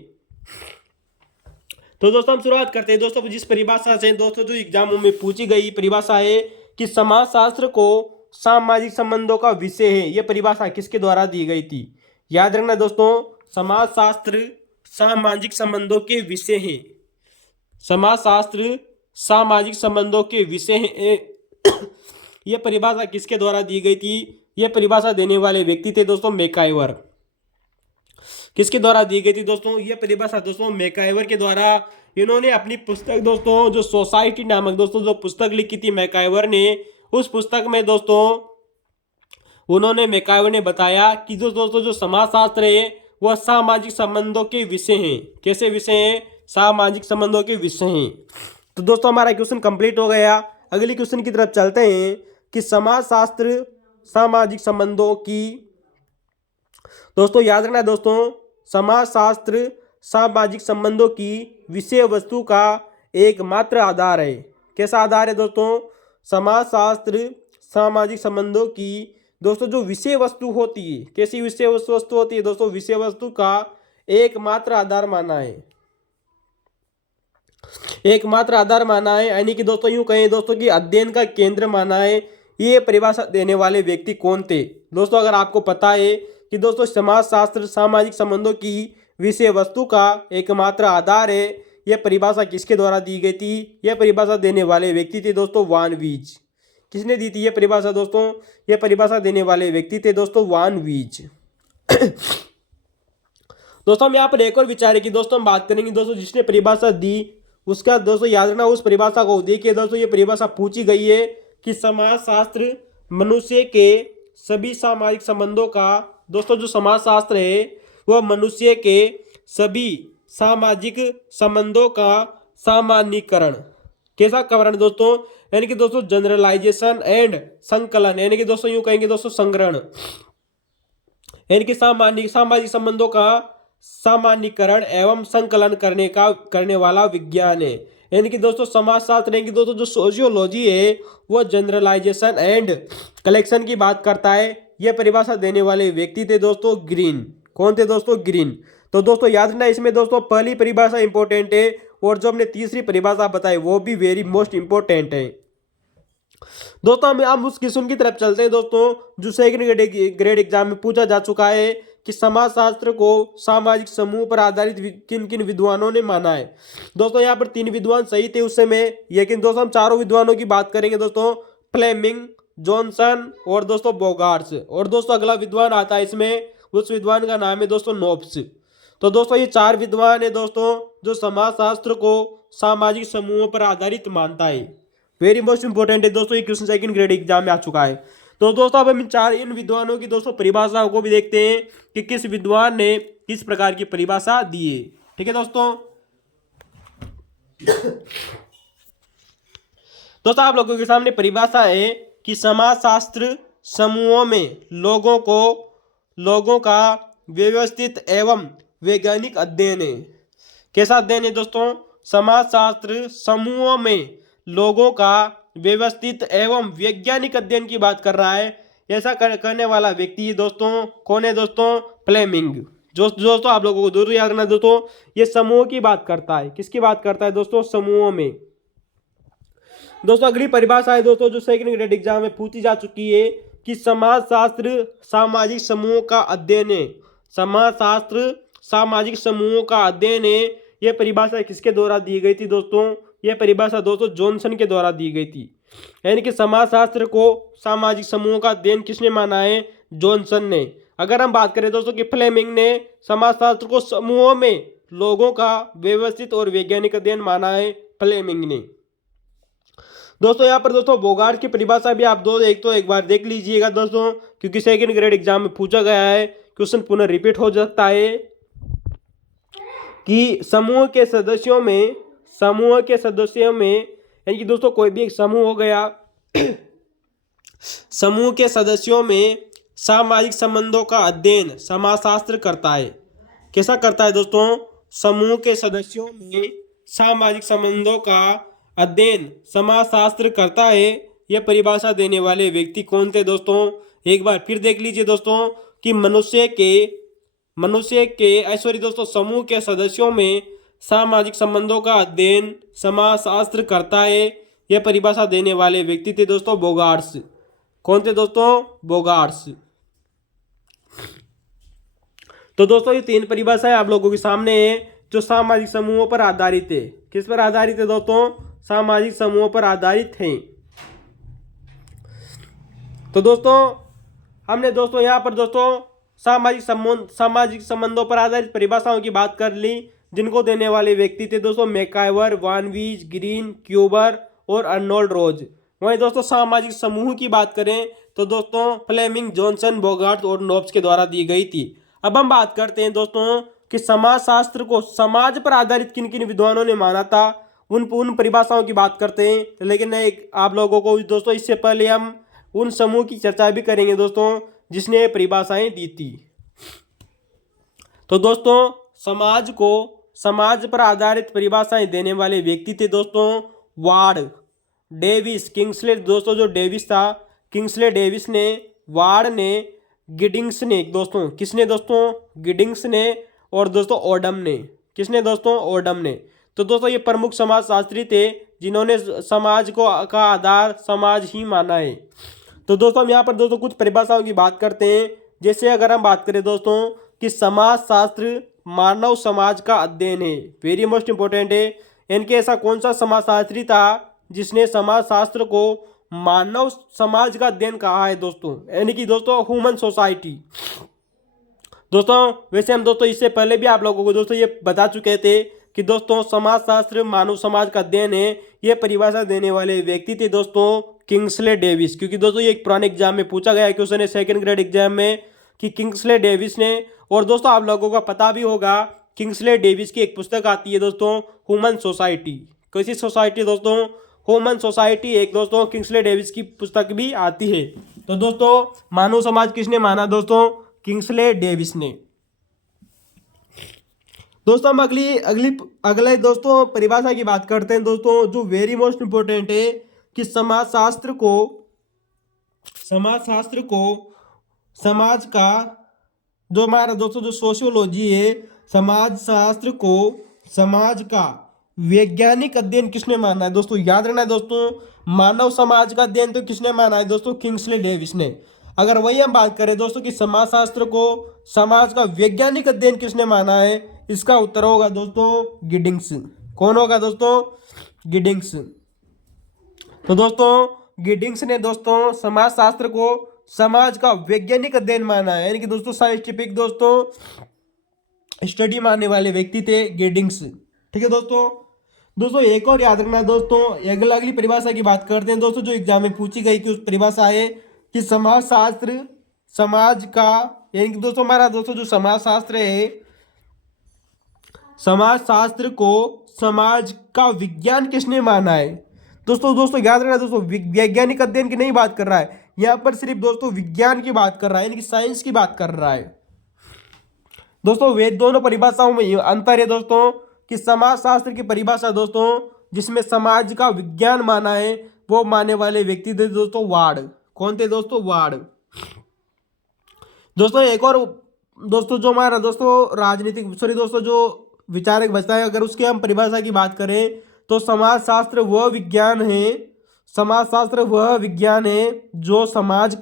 तो दोस्तों हम शुरुआत करते हैं दोस्तों जिस परिभाषा से दोस्तों जो एग्जामों में पूछी गई परिभाषा है कि समाजशास्त्र को सामाजिक संबंधों का विषय है। यह परिभाषा किसके द्वारा दी गई थी? याद रखना दोस्तों, समाजशास्त्र सामाजिक संबंधों के विषय है। समाजशास्त्र सामाजिक संबंधों के विषय हैं। यह परिभाषा किसके द्वारा दी गई थी? यह परिभाषा देने वाले व्यक्ति थे दोस्तों मैकाइवर। किसके द्वारा दी गई थी दोस्तों? यह परिभाषा दोस्तों मैकाइवर के द्वारा। इन्होंने अपनी पुस्तक दोस्तों जो सोसाइटी नामक दोस्तों जो पुस्तक लिखी थी मैकाइवर ने, उस पुस्तक में दोस्तों उन्होंने मैकाइवर ने बताया कि जो दोस्तों जो समाजशास्त्र है वह सामाजिक संबंधों के विषय हैं। कैसे विषय हैं? सामाजिक संबंधों के विषय हैं। तो दोस्तों हमारा क्वेश्चन कंप्लीट हो गया। अगले क्वेश्चन की तरफ चलते हैं कि समाजशास्त्र सामाजिक संबंधों की, दोस्तों याद रखना दोस्तों, समाजशास्त्र सामाजिक संबंधों की विषय वस्तु का एकमात्र आधार है। कैसा आधार है दोस्तों? समाजशास्त्र सामाजिक संबंधों की दोस्तों जो विषय वस्तु होती है, कैसी विषय वस्तु होती है दोस्तों? विषय वस्तु का एकमात्र आधार माना है। एकमात्र आधार माना है, यानी कि दोस्तों यूं कहें दोस्तों कि अध्ययन का केंद्र माना है। ये परिभाषा देने वाले व्यक्ति कौन थे दोस्तों? अगर आपको पता है कि दोस्तों समाजशास्त्र सामाजिक संबंधों की विषय वस्तु का एकमात्र आधार है, यह परिभाषा किसके द्वारा दी गई थी? यह परिभाषा देने वाले व्यक्ति थे दोस्तों वान वीज। किसने दी थी यह परिभाषा दोस्तों? यह परिभाषा देने वाले व्यक्ति थे दोस्तों वान वीज। दोस्तों हम यहाँ पर एक और विचार है कि दोस्तों हम बात करेंगे दोस्तों जिसने परिभाषा दी उसका दोस्तों याद रखना, उस परिभाषा को देखिए दोस्तों। ये परिभाषा पूछी गई है कि समाजशास्त्र मनुष्य के सभी सामाजिक संबंधों का, दोस्तों जो समाजशास्त्र है वह मनुष्य के सभी सामाजिक संबंधों का सामान्यीकरण। कैसा करण दोस्तों? यानी कि दोस्तों जनरलाइजेशन एंड संकलन, यानी कि दोस्तों यूं कहेंगे दोस्तों संग्रहण, यानी कि सामाजिक संबंधों का सामान्यीकरण एवं संकलन करने वाला विज्ञान है। यानी कि दोस्तों समाजशास्त्र यानी कि दोस्तों जो सोशियोलॉजी है वो जनरलाइजेशन एंड कलेक्शन की बात करता है। यह परिभाषा देने वाले व्यक्ति थे दोस्तों ग्रीन। कौन थे दोस्तों? ग्रीन। तो दोस्तों याद रखना इसमें दोस्तों पहली परिभाषा इंपॉर्टेंट है और जो हमने तीसरी परिभाषा बताई वो भी वेरी मोस्ट इंपॉर्टेंट है। दोस्तों हम उस क्वेश्चन की तरफ चलते हैं दोस्तों जो सेकंड ग्रेड एग्जाम में पूछा जा चुका है कि समाजशास्त्र को सामाजिक समूह पर आधारित किन किन विद्वानों ने माना है। दोस्तों यहाँ पर 3 विद्वान सही थे उस समय, लेकिन दोस्तों हम 4 विद्वानों की बात करेंगे दोस्तों, फ्लेमिंग, जॉनसन और दोस्तों बोगार्ट्स। और दोस्तों अगला विद्वान आता है इसमें, उस विद्वान का नाम है दोस्तों नोब्स। तो दोस्तों ये 4 विद्वान है दोस्तों जो समाजशास्त्र को सामाजिक समूहों पर आधारित मानता है। वेरी मोस्ट इंपोर्टेंट है दोस्तों, ये क्वेश्चन सेकंड ग्रेड एग्जाम में आ चुका है। तो दोस्तों अब हम इन विद्वानों की दोस्तों परिभाषाओं को भी देखते हैं कि किस विद्वान ने किस प्रकार की परिभाषा दी है। ठीक है दोस्तों। दोस्तों आप लोगों के सामने परिभाषा है कि समाजशास्त्र समूहों में लोगों का व्यवस्थित एवं वैज्ञानिक अध्ययन है। कैसा अध्ययन है दोस्तों? समाजशास्त्र समूहों में लोगों का व्यवस्थित एवं वैज्ञानिक अध्ययन की बात कर रहा है। ऐसा करने वाला व्यक्ति दोस्तों कौन है दोस्तों? फ्लेमिंग। दोस्तों आप लोगों को जरूर याद रखना दोस्तों, ये समूह की बात करता है। किसकी बात करता है दोस्तों? समूहों में। दोस्तों अगली परिभाषा है दोस्तों जो सेकंड ग्रेड एग्जाम में पूछी जा चुकी है कि समाजशास्त्र सामाजिक समूहों का अध्ययन है। समाजशास्त्र सामाजिक समूहों का अध्ययन है। यह परिभाषा किसके द्वारा दी गई थी दोस्तों? यह परिभाषा दोस्तों जॉनसन के द्वारा दी गई थी। यानी कि समाजशास्त्र को सामाजिक समूहों का अध्ययन किसने माना है? जॉनसन ने। अगर हम बात करें दोस्तों कि फ्लेमिंग ने समाजशास्त्र को समूहों में लोगों का व्यवस्थित और वैज्ञानिक अध्ययन माना है, फ्लेमिंग ने। दोस्तों यहाँ पर दोस्तों बोगार्ट की परिभाषा भी आप एक बार देख लीजिएगा दोस्तों, क्योंकि सेकंड ग्रेड एग्जाम में पूछा गया है, क्वेश्चन पुनः रिपीट हो सकता है कि समूह के सदस्यों में यानी कि दोस्तों कोई भी एक समूह हो गया, समूह के सदस्यों में सामाजिक संबंधों का अध्ययन समाजशास्त्र करता है। कैसा करता है दोस्तों? समूह के सदस्यों में सामाजिक संबंधों का अध्ययन समाजशास्त्र करता है। यह परिभाषा देने वाले व्यक्ति कौन थे दोस्तों? एक बार फिर देख लीजिए दोस्तों कि दोस्तों समूह के सदस्यों में सामाजिक संबंधों का अध्ययन समाजशास्त्र करता है। यह परिभाषा देने वाले व्यक्ति थे दोस्तों बोगार्ट्स। कौन थे दोस्तों? बोगार्ट्स। तो दोस्तों ये 3 परिभाषाएं आप लोगों के सामने है जो सामाजिक समूहों पर आधारित है। किस पर आधारित है दोस्तों? सामाजिक समूहों पर आधारित है। तो दोस्तों हमने दोस्तों यहाँ पर दोस्तों सामाजिक संबंधों पर आधारित परिभाषाओं की बात कर ली, जिनको देने वाले व्यक्ति थे दोस्तों मैकाइवर, वान वीज, ग्रीन, क्यूबर और अर्नोल्ड रोज। वहीं दोस्तों सामाजिक समूह की बात करें तो दोस्तों फ्लेमिंग, जॉनसन, बोगार्ट और नोब्स के द्वारा दी गई थी। अब हम बात करते हैं दोस्तों कि समाजशास्त्र को समाज पर आधारित किन किन विद्वानों ने माना था, उन परिभाषाओं की बात करते हैं। लेकिन एक आप लोगों को दोस्तों इससे पहले हम उन समूह की चर्चा भी करेंगे दोस्तों जिसने परिभाषाएं दी थी। तो दोस्तों समाज पर आधारित परिभाषाएं देने वाले व्यक्ति थे दोस्तों वार्ड, डेविस, किंग्सले। दोस्तों जो डेविस था, किंग्सले डेविस ने, वार्ड ने, गिडिंग्स ने। दोस्तों किसने? दोस्तों गिडिंग्स ने। और दोस्तों ओडम ने। किसने दोस्तों? ओडम ने। तो दोस्तों ये प्रमुख समाजशास्त्री थे जिन्होंने समाज का आधार समाज ही माना है। तो दोस्तों हम यहाँ पर दोस्तों कुछ परिभाषाओं की बात करते हैं। जैसे अगर हम बात करें दोस्तों कि समाजशास्त्र मानव समाज का अध्ययन है, वेरी मोस्ट इंपॉर्टेंट है। इनके ऐसा कौन सा समाजशास्त्री था जिसने समाजशास्त्र को मानव समाज का अध्ययन कहा है दोस्तों? यानी कि दोस्तों ह्यूमन सोसाइटी। दोस्तों वैसे हम दोस्तों इससे पहले भी आप लोगों को दोस्तों ये बता चुके थे कि दोस्तों समाजशास्त्र मानव समाज का अध्ययन है। ये परिभाषा देने वाले व्यक्ति थे दोस्तों किंग्सले डेविस। क्योंकि दोस्तों ये एक पुराने एग्जाम में पूछा गया क्वेश्चन है, सेकंड ग्रेड एग्जाम में, कि किंग्सले डेविस ने। और दोस्तों आप लोगों का पता भी होगा किंग्सले डेविस की एक पुस्तक आती है दोस्तों ह्यूमन सोसाइटी। कैसी सोसाइटी दोस्तों? ह्यूमन सोसाइटी एक दोस्तों किंग्सले डेविस की पुस्तक भी आती है। तो दोस्तों मानव समाज किसने माना दोस्तों? किंग्सले डेविस ने। दोस्तों हम अगले दोस्तों परिभाषा की बात करते हैं दोस्तों जो वेरी मोस्ट इंपॉर्टेंट है कि समाजशास्त्र को समाज का जो हमारा दोस्तों जो सोशियोलॉजी है, समाजशास्त्र को समाज का वैज्ञानिक अध्ययन किसने माना है दोस्तों? याद रखना है दोस्तों, मानव समाज का अध्ययन तो किसने माना है दोस्तों? किंग्सले डेविस ने। अगर वही हम बात करें दोस्तों कि समाजशास्त्र को समाज का वैज्ञानिक अध्ययन किसने माना है, इसका उत्तर होगा दोस्तों गिडिंग्स। कौन होगा दोस्तों? गिडिंग्स। तो दोस्तों गिडिंग्स ने दोस्तों समाजशास्त्र को समाज का वैज्ञानिक अध्ययन माना है, यानी कि दोस्तों साइंटिफिक दोस्तों स्टडी मानने वाले व्यक्ति थे गिडिंग्स। ठीक है दोस्तों एक और याद रखना दोस्तों, अगली परिभाषा की बात करते हैं दोस्तों जो एग्जाम में पूछी गई कि उस परिभाषा है कि समाजशास्त्र समाज का, यानी कि दोस्तों हमारा दोस्तों जो समाजशास्त्र है, समाजशास्त्र को समाज का विज्ञान किसने माना है दोस्तों याद रखना दोस्तों, वैज्ञानिक अध्ययन की नहीं बात कर रहा है यहाँ पर, सिर्फ दोस्तों विज्ञान की बात कर रहा है, यानी कि साइंस की बात कर रहा है दोस्तों। वे दोनों परिभाषाओं में अंतर है दोस्तों कि समाजशास्त्र की परिभाषा दोस्तों जिसमें समाज का विज्ञान माना है वो मानने वाले व्यक्ति थे दोस्तों वार्ड। कौन थे दोस्तों? वार्ड। दोस्तों एक और दोस्तों जो हमारा दोस्तों दोस्तों जो विचारक बचता है, अगर उसकी हम परिभाषा की बात करें तो समाजशास्त्र वह विज्ञान है जो समाज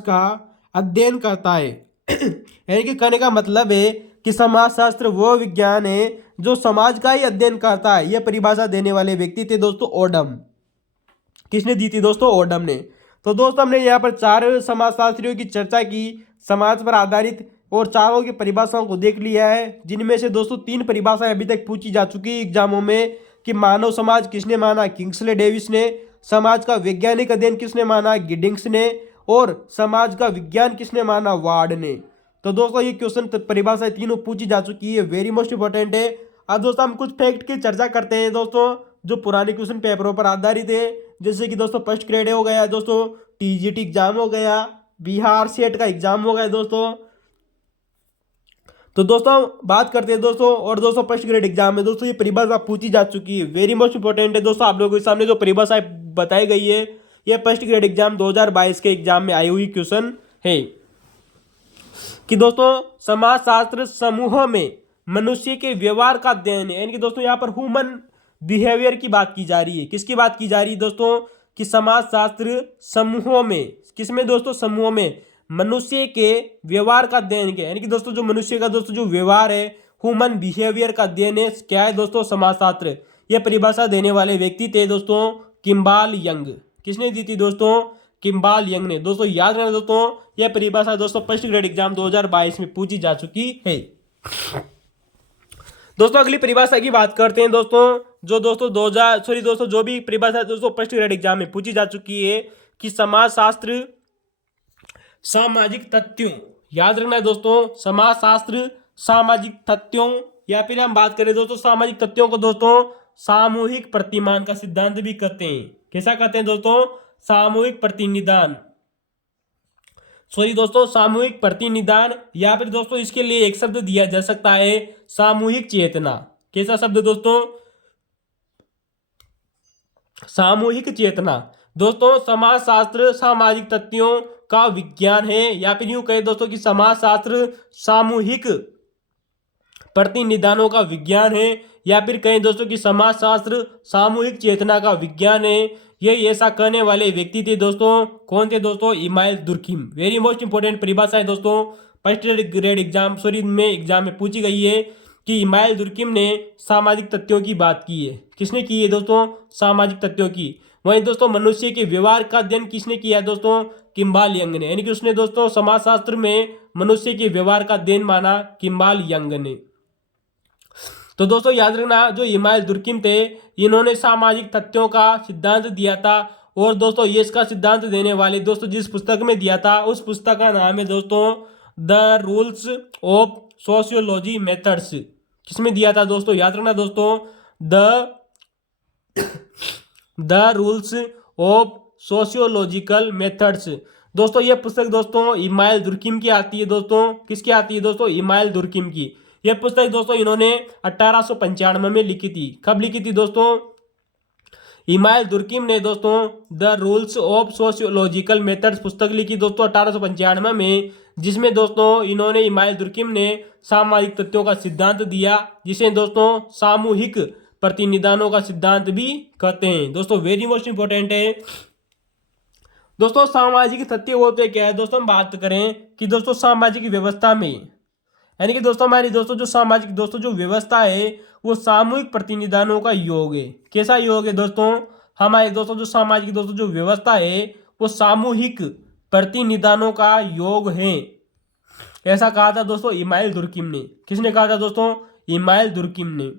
का अध्ययन करता है। यानी कि कहने का मतलब है कि समाजशास्त्र वह विज्ञान है जो समाज का ही अध्ययन करता है। यह परिभाषा देने वाले व्यक्ति थे दोस्तों ओडम। किसने दी थी दोस्तों? ओडम ने। तो दोस्तों हमने यहाँ पर 4 समाजशास्त्रियों की चर्चा की समाज पर आधारित, और चारों की परिभाषाओं को देख लिया है, जिनमें से दोस्तों 3 परिभाषाएं अभी तक पूछी जा चुकी है एग्जामों में कि मानव समाज किसने माना? किंग्सले डेविस ने। समाज का वैज्ञानिक अध्ययन किसने माना? गिडिंग्स ने। और समाज का विज्ञान किसने माना? वार्ड ने। तो दोस्तों ये क्वेश्चन परिभाषाएं तीनों पूछी जा चुकी है, वेरी मोस्ट इंपॉर्टेंट है। अब दोस्तों हम कुछ फैक्ट की चर्चा करते हैं दोस्तों जो पुराने क्वेश्चन पेपरों पर आधारित है, जैसे कि दोस्तों फर्स्ट ग्रेड हो गया दोस्तों, टीजीटी एग्जाम हो गया, बिहार सेट का एग्जाम हो गया दोस्तों। तो दोस्तों बात करते हैं दोस्तों, और दोस्तों फर्स्ट ग्रेड एग्जाम में दोस्तों ये परिभाषा पूछी जा चुकी है, वेरी मोस्ट इंपॉर्टेंट है दोस्तों। आप लोगों के सामने जो परिभाषा बताई गई है ये फर्स्ट ग्रेड एग्जाम 2022 के एग्जाम में आई हुई क्वेश्चन है कि दोस्तों समाजशास्त्र समूह में मनुष्य के व्यवहार का अध्ययन है, यानी कि दोस्तों यहाँ पर ह्यूमन बिहेवियर की बात की जा रही है। किसकी बात की जा रही है दोस्तों? कि समाजशास्त्र समूहों में, किसमें दोस्तों? समूहों में मनुष्य के व्यवहार का अध्ययन किया, यानी कि दोस्तों जो मनुष्य का दोस्तों जो व्यवहार है ह्यूमन बिहेवियर का अध्ययन है। क्या है दोस्तों? समाजशास्त्र। यह परिभाषा देने वाले व्यक्ति थे दोस्तों किम्बाल यंग। किसने दी थी दोस्तों? किम्बाल यंग ने। दोस्तों याद रखना दोस्तों, यह परिभाषा दोस्तों फर्स्ट ग्रेड एग्जाम 2022 में पूछी जा चुकी है। दोस्तों अगली परिभाषा की बात करते हैं दोस्तों, जो भी परिभाषा दोस्तों फर्स्ट ग्रेड एग्जाम में पूछी जा चुकी है कि समाजशास्त्र सामाजिक तथ्यों। याद रखना है दोस्तों, समाजशास्त्र सामाजिक तथ्यों, या फिर हम बात करें दोस्तों सामाजिक तथ्यों को दोस्तों सामूहिक प्रतिमान का सिद्धांत भी कहते हैं। कैसा कहते हैं दोस्तों? सामूहिक प्रतिनिधान, दोस्तों सामूहिक प्रतिनिधान, या फिर दोस्तों इसके लिए एक शब्द दिया जा सकता है सामूहिक चेतना। कैसा शब्द दोस्तों? सामूहिक चेतना। दोस्तों समाजशास्त्र सामाजिक तथ्यों का विज्ञान है, या फिर यूं कहें दोस्तों कि समाजशास्त्र सामूहिक प्रतिनिधानों का विज्ञान है, या फिर कहें दोस्तों कि समाजशास्त्र सामूहिक चेतना का विज्ञान है। ये ऐसा कहने वाले व्यक्ति थे दोस्तों। कौन थे दोस्तों? Email Durkheim. Very most important परिभाषा है दोस्तों, फर्स्ट ग्रेड एग्जाम में पूछी गई है कि इमाइल दुर्खिम ने सामाजिक तथ्यों की बात की है। किसने की है दोस्तों? सामाजिक तथ्यों की। वहीं दोस्तों मनुष्य के व्यवहार का अध्ययन किसने किया है दोस्तों? किम्बाल यंग ने। यानी कि उसने दोस्तों समाजशास्त्र में मनुष्य के व्यवहार का अध्ययन माना किम्बाल यंग ने। तो दोस्तों याद रखना, जो इमाइल दुर्खिम थे इन्होंने सामाजिक तथ्यों का सिद्धांत दिया था। और दोस्तों ये इसका सिद्धांत देने वाले दोस्तों जिस पुस्तक में दिया था उस पुस्तक का नाम है दोस्तों the rules of sociology methods. किसमें दिया था दोस्तों? याद रखना दोस्तों, the rules of sociological methods. दोस्तों यह पुस्तक दोस्तों इमाइल दुर्खिम की आती है दोस्तों। किसकी आती है दोस्तों? इमाइल दुर्खिम की। यह पुस्तक दोस्तों इन्होंने 1895 में लिखी थी। कब लिखी थी दोस्तों? इमाइल दुर्खिम ने दोस्तों the rules of sociological methods पुस्तक लिखी दोस्तों 1895 में, जिसमें दोस्तों इन्होंने इमाइल दुर्खिम ने सामाजिक तथ्यों का सिद्धांत दिया, जिसे दोस्तों सामूहिक प्रतिनिधानों का सिद्धांत भी कहते हैं। दोस्तों वेरी मोस्ट इंपोर्टेंट है दोस्तों। सामाजिक तथ्य होते क्या है दोस्तों? हम बात करें कि दोस्तों सामाजिक व्यवस्था में, यानी कि दोस्तों हमारी दोस्तों जो सामाजिक दोस्तों जो व्यवस्था है वो सामूहिक प्रतिनिधानों का योग है। कैसा योग है दोस्तों? हमारे दोस्तों जो सामाजिक दोस्तों जो व्यवस्था है वो सामूहिक प्रतिनिधानों का योग है। ऐसा कहा था दोस्तों इमाइल दुर्खिम ने। किसने कहा था दोस्तों? इमाइल दुर्खिम ने।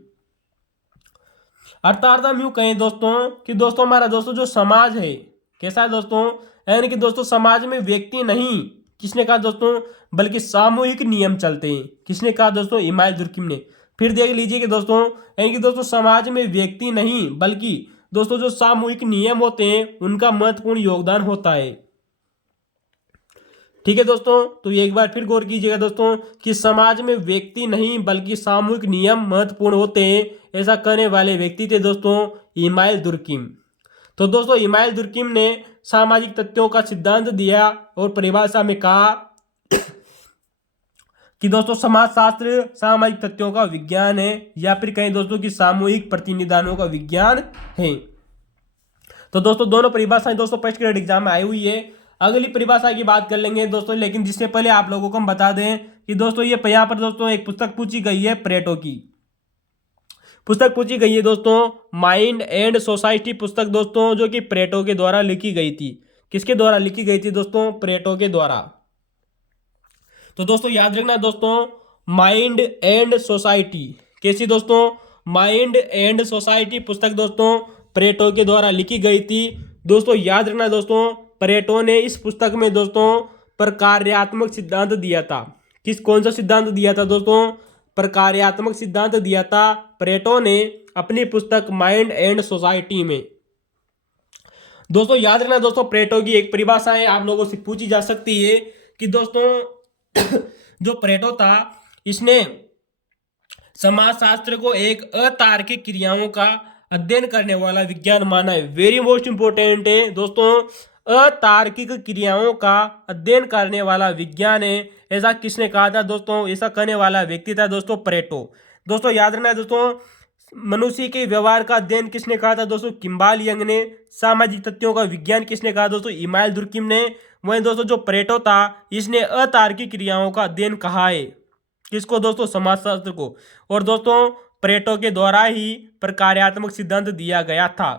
अर्थात हम यूं कहें दोस्तों कि दोस्तों हमारा दोस्तों जो समाज है कैसा है दोस्तों? यानी कि दोस्तों समाज में व्यक्ति नहीं, किसने कहा दोस्तों, बल्कि सामूहिक नियम चलते हैं। किसने कहा दोस्तों? इमाइल दुर्खिम ने। फिर देख लीजिए कि दोस्तों यानी कि दोस्तों समाज में व्यक्ति नहीं बल्कि दोस्तों जो सामूहिक नियम होते हैं उनका महत्वपूर्ण योगदान होता है। ठीक है दोस्तों, तो एक बार फिर गौर कीजिएगा दोस्तों कि समाज में व्यक्ति नहीं बल्कि सामूहिक नियम महत्वपूर्ण होते हैं। ऐसा कहने वाले व्यक्ति थे दोस्तों इमाइल दुर्खिम। तो दोस्तों इमाइल दुर्खिम ने सामाजिक तथ्यों का सिद्धांत दिया और परिभाषा में कहा कि दोस्तों समाजशास्त्र सामाजिक तथ्यों का विज्ञान है, या फिर कहें दोस्तों कि सामूहिक प्रतिनिधानों का विज्ञान है। तो दोस्तों दोनों परिभाषाएं दोस्तों फर्स्ट ग्रेड एग्जाम में आई हुई है। अगली परिभाषा की बात कर लेंगे दोस्तों, लेकिन जिससे पहले आप लोगों को हम बता दें कि दोस्तों ये यहाँ पर दोस्तों एक पुस्तक पूछी गई है, प्लेटो की पुस्तक पूछी गई है दोस्तों, माइंड एंड सोसाइटी पुस्तक दोस्तों, जो कि प्लेटो के द्वारा लिखी गई थी। किसके द्वारा लिखी गई थी दोस्तों? प्लेटो के द्वारा। तो दोस्तों याद रखना दोस्तों माइंड एंड सोसाइटी, कैसी दोस्तों? माइंड एंड सोसाइटी पुस्तक दोस्तों प्लेटो के द्वारा लिखी गई थी। दोस्तों याद रखना दोस्तों प्लेटो ने इस पुस्तक में दोस्तों प्रकार्यात्मक सिद्धांत दिया था। कौन सा सिद्धांत दिया था दोस्तों? प्रकार्यात्मक सिद्धांत दिया था प्लेटो ने अपनी पुस्तक माइंड एंड सोसाइटी में। दोस्तों याद रखना दोस्तों प्लेटो की एक परिभाषा है आप लोगों से पूछी जा सकती है कि दोस्तों जो प्लेटो था इसने समाजशास्त्र को एक अतार्किक क्रियाओं का अध्ययन करने वाला विज्ञान माना है। वेरी मोस्ट इंपोर्टेंट है दोस्तों, अतार्किक क्रियाओं का अध्ययन करने वाला विज्ञान है। ऐसा किसने कहा था दोस्तों? ऐसा कहने वाला व्यक्ति था दोस्तों प्लेटो। दोस्तों याद रखना है दोस्तों मनुष्य के व्यवहार का अध्ययन किसने कहा था दोस्तों? किम्बाल यंग ने। सामाजिक तथ्यों का विज्ञान किसने कहा दोस्तों? इमाइल दुर्खिम ने। वहीं दोस्तों जो प्लेटो था इसने अतार्किक क्रियाओं का अध्ययन कहा है। किसको दोस्तों? समाजशास्त्र को। और दोस्तों प्लेटो के द्वारा ही प्रकार्यात्मक सिद्धांत दिया गया था।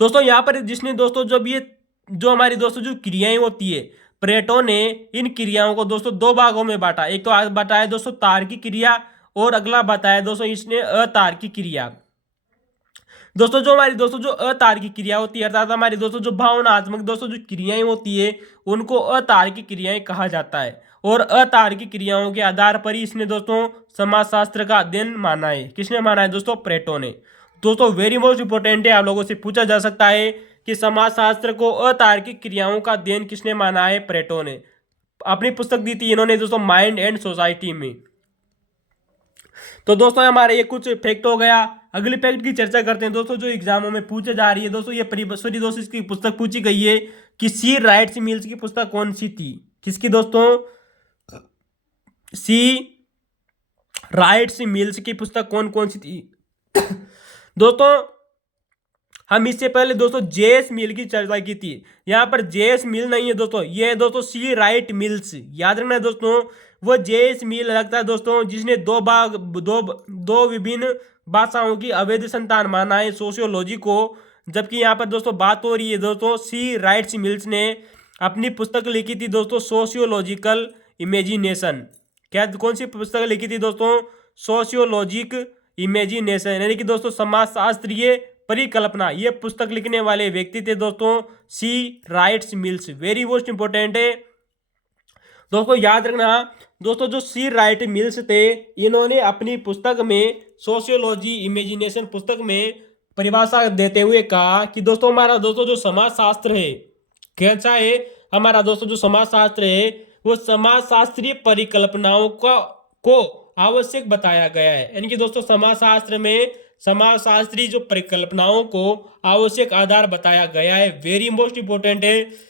दोस्तों यहाँ पर जिसने दोस्तों जब ये जो हमारी दोस्तों जो क्रियाएं होती है, प्लेटो ने इन क्रियाओं को दोस्तों दो भागों में बांटा। एक तो बताया दोस्तों तार्किक क्रिया, और अगला बताया दोस्तों इसने अतार्किक क्रिया। दोस्तों जो हमारी दोस्तों जो अतार्किक क्रिया होती है, अर्थात हमारी दोस्तों जो भावनात्मक दोस्तों जो क्रियाएं होती है, उनको अतार्किक क्रियाएं कहा जाता है। और अतार्किक क्रियाओं के आधार पर ही इसने दोस्तों समाजशास्त्र का अध्ययन माना है। किसने माना है दोस्तों? प्लेटो ने। दोस्तों वेरी मोस्ट इंपोर्टेंट है, आप लोगों से पूछा जा सकता है कि समाजशास्त्र को अतार्किक क्रियाओं का अध्ययन किसने माना है? प्लेटो ने। अपनी पुस्तक दी थी इन्होंने दोस्तों माइंड एंड सोसाइटी में। तो दोस्तों हमारे ये कुछ फैक्ट हो गया। अगले फैक्ट की चर्चा करते हैं दोस्तों, जो एग्जामों में पूछे जा रही है दोस्तों। ये सॉरी दोस्तों इसकी पुस्तक पूछी गई है कि सी राइट्स मिल्स की पुस्तक कौन सी थी? किसकी दोस्तों? सी राइट्स मिल्स की पुस्तक कौन कौन सी थी? दोस्तों हम इससे पहले दोस्तों जेएस मिल की चर्चा की थी। यहाँ पर जेएस मिल नहीं है दोस्तों, ये है दोस्तों सी राइट मिल्स। याद रखना दोस्तों, वो जेएस मिल लगता है दोस्तों जिसने दो विभिन्न भाषाओं की अवैध संतान माना है सोशियोलॉजी को। जबकि यहाँ पर दोस्तों बात हो रही है दोस्तों सी राइट्स मिल्स ने अपनी पुस्तक लिखी थी दोस्तों सोशियोलॉजिकल इमेजिनेशन। क्या कौन सी पुस्तक लिखी थी दोस्तों? सोशियोलॉजिक इमेजिनेशन, यानी कि दोस्तों समाजशास्त्रीय परिकल्पना। ये पुस्तक लिखने वाले व्यक्ति थे दोस्तों C Wright Mills. Very most important है दोस्तों, याद रखना। दोस्तों जो सी राइट मिल्स थे, इन्होंने अपनी पुस्तक में सोशियोलॉजी इमेजिनेशन पुस्तक में परिभाषा देते हुए कहा कि दोस्तों हमारा दोस्तों जो समाजशास्त्र है, कैसा है हमारा दोस्तों जो समाजशास्त्र है, वो समाजशास्त्रीय परिकल्पनाओं को आवश्यक बताया गया है। यानी कि दोस्तों समाजशास्त्र में समाजशास्त्री जो परिकल्पनाओं को आवश्यक आधार बताया गया है। वेरी मोस्ट इंपोर्टेंट है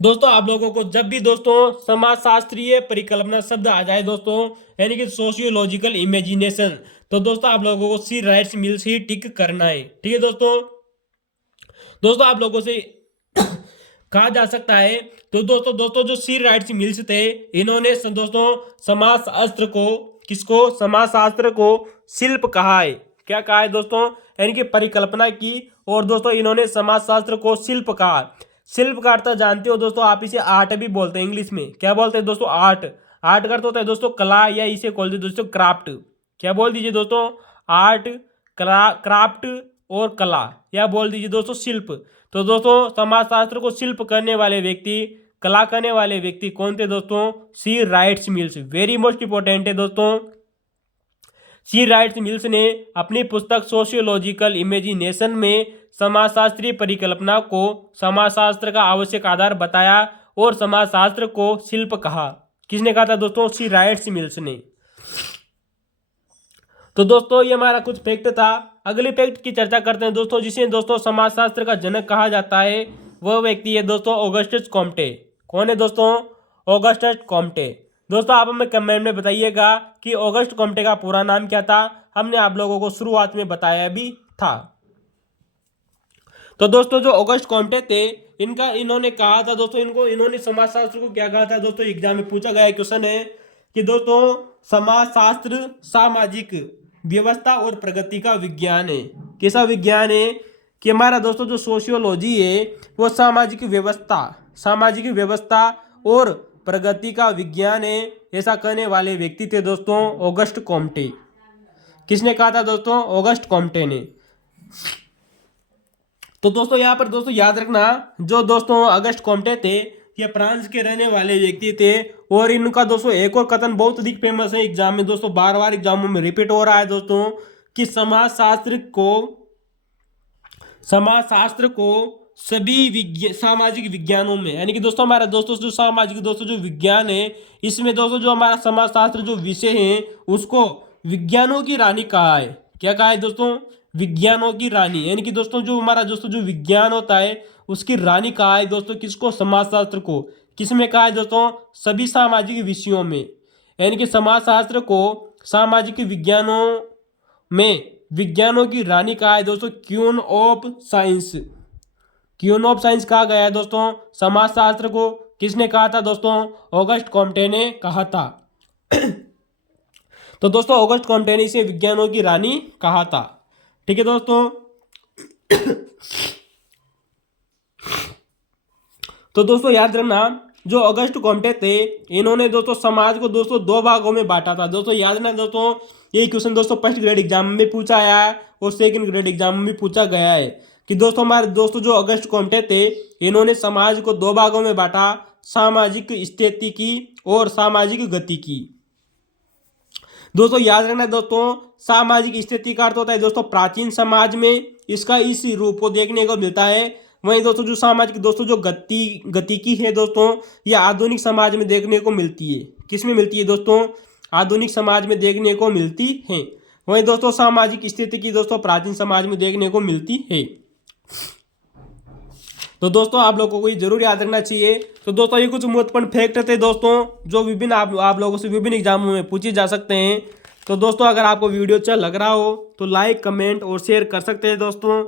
दोस्तों। आप लोगों को जब भी दोस्तों समाजशास्त्रीय परिकल्पना शब्द आ जाए दोस्तों, यानी कि सोशियोलॉजिकल इमेजिनेशन, तो दोस्तों आप लोगों को सी राइट्स मिल्स ही टिक करना है। ठीक है दोस्तों आप लोगों से कहा जा सकता है तो दोस्तों जो सी राइट्स मिल्स थे, इन्होंने दोस्तों समाजशास्त्र को, किसको? समाजशास्त्र को शिल्प कहा है। क्या कहा है दोस्तों? यानी कि परिकल्पना की। और दोस्तों इन्होंने समाजशास्त्र को शिल्प कहा। शिल्प का अर्थ जानते हो दोस्तों, आप इसे आर्ट भी बोलते हैं इंग्लिश में। क्या बोलते हैं दोस्तों? आर्ट। आर्ट का अर्थ होता है दोस्तों कला, या इसे बोलते हैं दोस्तों क्राफ्ट। क्या बोल दीजिए दोस्तों? आर्ट, क्राफ्ट और कला, या बोल दीजिए दोस्तों शिल्प। तो दोस्तों समाजशास्त्र को शिल्प करने वाले व्यक्ति, कला करने वाले व्यक्ति कौन थे दोस्तों? C Wright Mills. Very most important है दोस्तों। सी राइट्स मिल्स ने अपनी पुस्तक सोशियोलॉजिकल इमेजिनेशन में समाजशास्त्रीय परिकल्पना को समाजशास्त्र का आवश्यक आधार बताया और समाजशास्त्र को शिल्प कहा। किसने कहा था दोस्तों? सी राइट्स मिल्स ने। तो दोस्तों ये हमारा कुछ फैक्ट था। अगले फैक्ट की चर्चा करते हैं दोस्तों, जिसे दोस्तों समाजशास्त्र का जनक कहा जाता है। वह व्यक्ति है दोस्तों ऑगस्टस कॉम्टे। कौन है दोस्तों? Augustus Comte. दोस्तों आप हमें कमेंट में बताइएगा कि ऑगस्ट कॉम्टे का पूरा नाम क्या था। हमने आप लोगों को शुरुआत में बताया भी था। तो दोस्तों जो ऑगस्ट कॉम्टे थे, इन्होंने कहा था दोस्तों, इन्होंने समाजशास्त्र को क्या कहा था दोस्तों? एग्जाम में पूछा गया क्वेश्चन है कि दोस्तों समाजशास्त्र सामाजिक व्यवस्था और प्रगति का विज्ञान है। कैसा विज्ञान है? कि हमारा दोस्तों जो सोशियोलॉजी है वो सामाजिक व्यवस्था और प्रगति का विज्ञान है। ऐसा कहने वाले व्यक्ति थे दोस्तों ऑगस्ट कॉम्टे। किसने कहा था दोस्तों? ऑगस्ट कॉम्टे ने। तो दोस्तों यहाँ पर दोस्तों याद रखना, जो दोस्तों ऑगस्ट कॉम्टे थे ये फ्रांस के रहने वाले व्यक्ति थे। और इनका दोस्तों एक और कथन बहुत अधिक फेमस है एग्जाम में दोस्तों, बार बार एग्जामों में रिपीट हो रहा है दोस्तों, कि समाजशास्त्र को सभी सामाजिक विज्ञानों में, यानी कि दोस्तों हमारा दोस्तों जो सामाजिक दोस्तों जो विज्ञान है, इसमें दोस्तों जो हमारा समाजशास्त्र जो विषय है उसको विज्ञानों की रानी कहा है। क्या कहा है दोस्तों? विज्ञानों की रानी। यानी कि दोस्तों जो हमारा दोस्तों जो विज्ञान होता है उसकी रानी कहा है दोस्तों किसको? समाजशास्त्र को। किसमें कहा है दोस्तों? सभी सामाजिक विषयों में। यानी कि समाजशास्त्र को सामाजिक विज्ञानों में विज्ञानों की रानी कहा है दोस्तों, queen of science. Queen of science कहा गया है दोस्तों समाजशास्त्र को। किसने कहा था दोस्तों? ऑगस्ट कॉम्टे ने कहा था। तो दोस्तों ऑगस्ट कॉम्टे ने इसे विज्ञानों की रानी कहा था। ठीक है दोस्तों। तो दोस्तों याद रखना, जो अगस्त कॉम्टे थे इन्होंने दोस्तों समाज को दोस्तों दो भागों में बांटा था। दोस्तों याद रखना दोस्तों, ये क्वेश्चन दोस्तों फर्स्ट ग्रेड एग्जाम में पूछा आया है और सेकंड ग्रेड एग्जाम में भी पूछा गया है कि दोस्तों हमारे दोस्तों जो अगस्त कॉम्टे थे इन्होंने समाज को दो भागों में बांटा, सामाजिक स्थिति की और सामाजिक गति की। दोस्तों याद रखना दोस्तों, सामाजिक स्थिति का अर्थ होता है दोस्तों प्राचीन समाज में इसका इस रूप को देखने को मिलता है। वहीं दोस्तों जो सामाजिक दोस्तों जो गति की है दोस्तों, यह आधुनिक समाज में देखने को मिलती है। किस में मिलती है दोस्तों? आधुनिक समाज में देखने को मिलती है। वहीं दोस्तों सामाजिक स्थिति की दोस्तों प्राचीन समाज में देखने को मिलती है। तो दोस्तों आप लोगों को ये जरूर याद रखना चाहिए। तो दोस्तों ये कुछ महत्वपूर्ण फैक्ट थे दोस्तों जो विभिन्न आप लोगों से विभिन्न एग्जामों में पूछे जा सकते हैं। तो दोस्तों अगर आपको वीडियो अच्छा लग रहा हो तो लाइक, कमेंट और शेयर कर सकते हैं दोस्तों।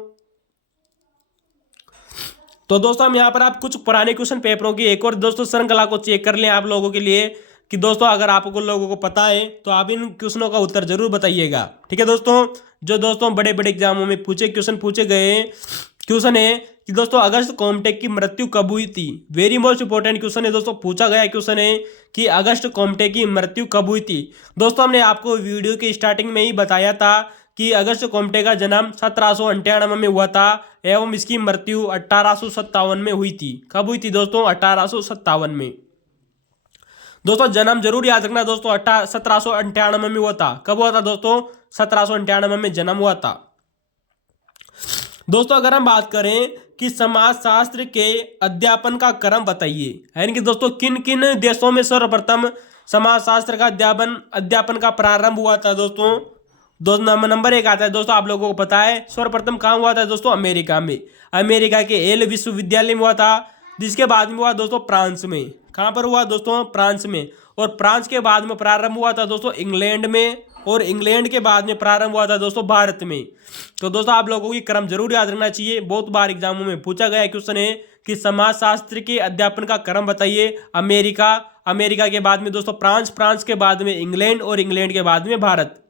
तो दोस्तों हम यहाँ पर आप कुछ पुराने क्वेश्चन पेपरों की एक और दोस्तों श्रृंखला को चेक कर लें आप लोगों के लिए कि दोस्तों अगर आपको लोगों को पता है तो आप इन क्वेश्चनों का उत्तर जरूर बताइएगा। ठीक है दोस्तों, जो दोस्तों बड़े बड़े एग्जामों में क्वेश्चन पूछे गए क्वेश्चन है कि दोस्तों अगस्त कॉम्टे की मृत्यु कब हुई थी। वेरी मोस्ट इंपॉर्टेंट क्वेश्चन है दोस्तों, पूछा गया क्वेश्चन है कि अगस्त कॉम्टे की मृत्यु कब हुई थी। दोस्तों हमने आपको वीडियो की स्टार्टिंग में ही बताया था कि अगस्त कॉम्टे का जन्म 1798 में हुआ था एवं इसकी मृत्यु 1857 में हुई थी। कब हुई थी दोस्तों? 1857 में। दोस्तों जन्म जरूर याद रखना दोस्तों, 1798 में हुआ था। कब हुआ था दोस्तों? 1798 में जन्म हुआ था। दोस्तों अगर हम बात करें कि समाजशास्त्र के अध्यापन का क्रम बताइए, यानी कि दोस्तों किन किन देशों में सर्वप्रथम समाजशास्त्र का अध्यापन का प्रारंभ हुआ था दोस्तों नंबर 1 आता है दोस्तों, आप लोगों को पता है सर्वप्रथम कहाँ हुआ था दोस्तों? अमेरिका में। अमेरिका के येल विश्वविद्यालय में हुआ था, जिसके बाद में हुआ दोस्तों फ्रांस में। कहाँ पर हुआ दोस्तों? फ्रांस में। और फ्रांस के बाद में प्रारंभ हुआ था दोस्तों इंग्लैंड में, और इंग्लैंड के बाद में प्रारंभ हुआ था दोस्तों भारत में। तो दोस्तों आप लोगों को क्रम जरूर याद रखना चाहिए, बहुत बार एग्जामों में पूछा गया क्वेश्चन है कि समाजशास्त्र के अध्यापन का क्रम बताइए। अमेरिका के बाद में दोस्तों फ्रांस के बाद में इंग्लैंड और इंग्लैंड के बाद में भारत।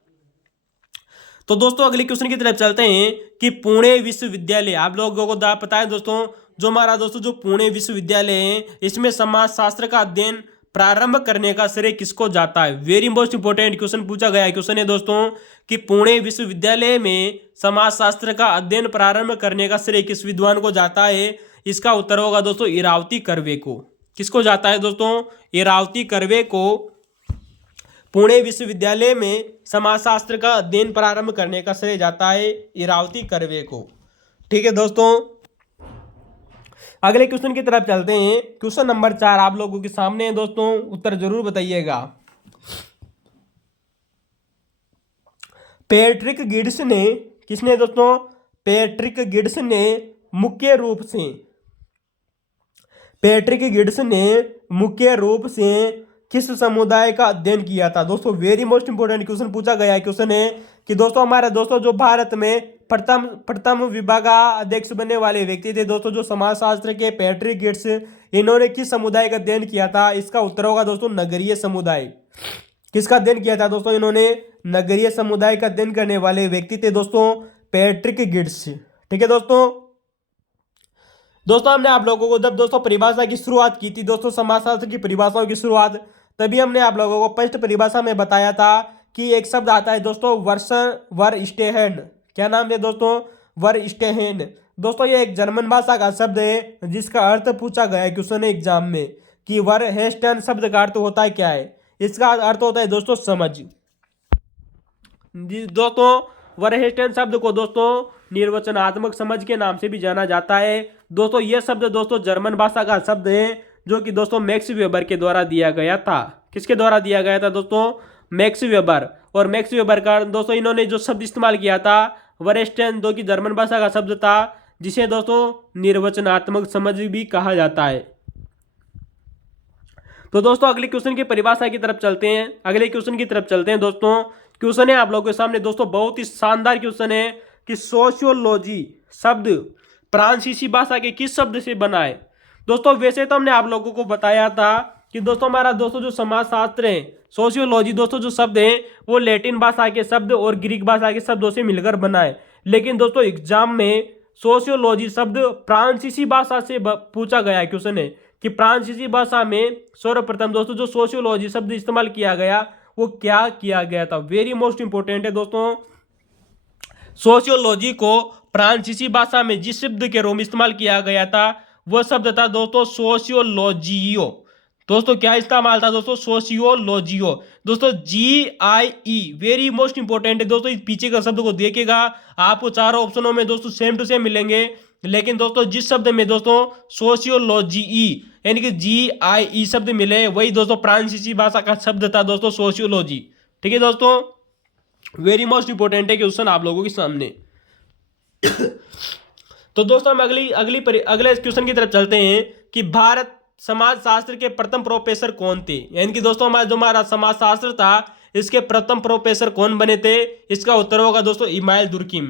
तो दोस्तों अगले क्वेश्चन की तरफ चलते हैं कि पुणे विश्वविद्यालय, आप लोगों को पता है दोस्तों जो हमारा दोस्तों जो पुणे विश्वविद्यालय है इसमें समाजशास्त्र का अध्ययन प्रारंभ करने का श्रेय किसको जाता है। वेरी मोस्ट इंपोर्टेंट क्वेश्चन पूछा गया क्वेश्चन है दोस्तों कि पुणे विश्वविद्यालय में समाजशास्त्र का अध्ययन प्रारंभ करने का श्रेय किस विद्वान को जाता है। इसका उत्तर होगा दोस्तों इरावती कर्वे को। किसको जाता है दोस्तों? इरावती कर्वे को पुणे विश्वविद्यालय में समाजशास्त्र का अध्ययन प्रारंभ करने का श्रेय जाता है इरावती कर्वे को। ठीक है दोस्तों, अगले क्वेश्चन की तरफ चलते हैं। क्वेश्चन नंबर 4 आप लोगों के सामने है दोस्तों, उत्तर जरूर बताइएगा। पैट्रिक गिड्स ने, किसने दोस्तों? पैट्रिक गिड्स ने मुख्य रूप से किस समुदाय का अध्ययन किया था। दोस्तों वेरी मोस्ट इंपोर्टेंट क्वेश्चन पूछा गया क्वेश्चन है कि दोस्तों हमारे दोस्तों जो भारत में प्रथम विभागाध्यक्ष बनने वाले व्यक्ति थे दोस्तों जो समाजशास्त्र के पैट्रिक गिड्स, इन्होंने किस समुदाय का अध्ययन किया था। इसका उत्तर होगा दोस्तों नगरीय समुदाय। किसका अध्ययन किया था दोस्तों? इन्होंने नगरीय समुदाय का अध्ययन करने वाले व्यक्ति थे दोस्तों पैट्रिक गिड्स। ठीक है दोस्तों हमने आप लोगों को जब दोस्तों परिभाषा की शुरुआत की थी दोस्तों, समाजशास्त्र की परिभाषाओं की शुरुआत, तभी हमने आप लोगों को फर्स्ट परिभाषा में बताया था कि एक शब्द आता है दोस्तों वर्स्टेहेन। क्या नाम है दोस्तों? वर्स्टेहेन। दोस्तों ये एक जर्मन भाषा का शब्द है जिसका अर्थ पूछा गया है क्वेश्चन एग्जाम में कि वर्स्टेहेन शब्द का अर्थ होता है क्या है। इसका अर्थ होता है दोस्तों समझ। दोस्तों वर्स्टेहेन शब्द को दोस्तों निर्वचनात्मक समझ के नाम से भी जाना जाता है। दोस्तों यह शब्द दोस्तों जर्मन भाषा का शब्द है जो कि दोस्तों मैक्स वेबर के द्वारा दिया गया था। किसके द्वारा दिया गया था दोस्तों? Max weber. और मैक्स वेबर का दोस्तों इन्होंने जो शब्द इस्तेमाल किया था वर्स्टेहेन, जो कि जर्मन भाषा का शब्द था, जिसे दोस्तों निर्वचनात्मक समझ भी कहा जाता है। तो दोस्तों अगले क्वेश्चन की परिभाषा की तरफ चलते हैं। दोस्तों क्वेश्चन है आप लोगों के सामने दोस्तों, बहुत ही शानदार क्वेश्चन है कि सोशियोलॉजी शब्द फ्रांसीसी भाषा के किस शब्द से बना है। दोस्तों वैसे तो हमने आप लोगों को बताया था कि दोस्तों हमारा दोस्तों जो समाजशास्त्र है, सोशियोलॉजी दोस्तों जो शब्द है वो लैटिन भाषा के शब्द और ग्रीक भाषा के शब्दों से मिलकर बना है। लेकिन दोस्तों एग्जाम में सोशियोलॉजी शब्द फ्रांसीसी भाषा से पूछा गया क्वेश्चन है कि फ्रांसीसी भाषा में सर्वप्रथम दोस्तों जो सोशियोलॉजी शब्द इस्तेमाल किया गया वो क्या किया गया था। वेरी मोस्ट इंपोर्टेंट है दोस्तों, सोशियोलॉजी को फ्रांसीसी भाषा में जिस शब्द के रूप में इस्तेमाल किया गया था वह शब्द था दोस्तों सोशियोलॉजियो। दोस्तों क्या इस्तेमाल था दोस्तों, सोशियोलॉजियो। दोस्तों GIE वेरी मोस्ट इंपोर्टेंट है दोस्तों, इस पीछे का शब्द को देखिएगा आपको चारों ऑप्शनों में दोस्तों सेम टू सेम मिलेंगे। लेकिन दोस्तों जिस शब्द में दोस्तों सोशियोलॉजी यानी कि GIE शब्द मिले वही दोस्तों फ्रांसीसी भाषा का शब्द था दोस्तों सोशियोलॉजी। ठीक है दोस्तों, वेरी मोस्ट इंपोर्टेंट है क्वेश्चन आप लोगों के सामने। तो दोस्तों हम अगले क्वेश्चन की तरफ चलते हैं कि भारत समाजशास्त्र के प्रथम प्रोफेसर कौन थे। यानी कि दोस्तों हमारा समाजशास्त्र था इसके प्रथम प्रोफेसर कौन बने थे, इसका उत्तर होगा दोस्तों इमाइल दुर्किम।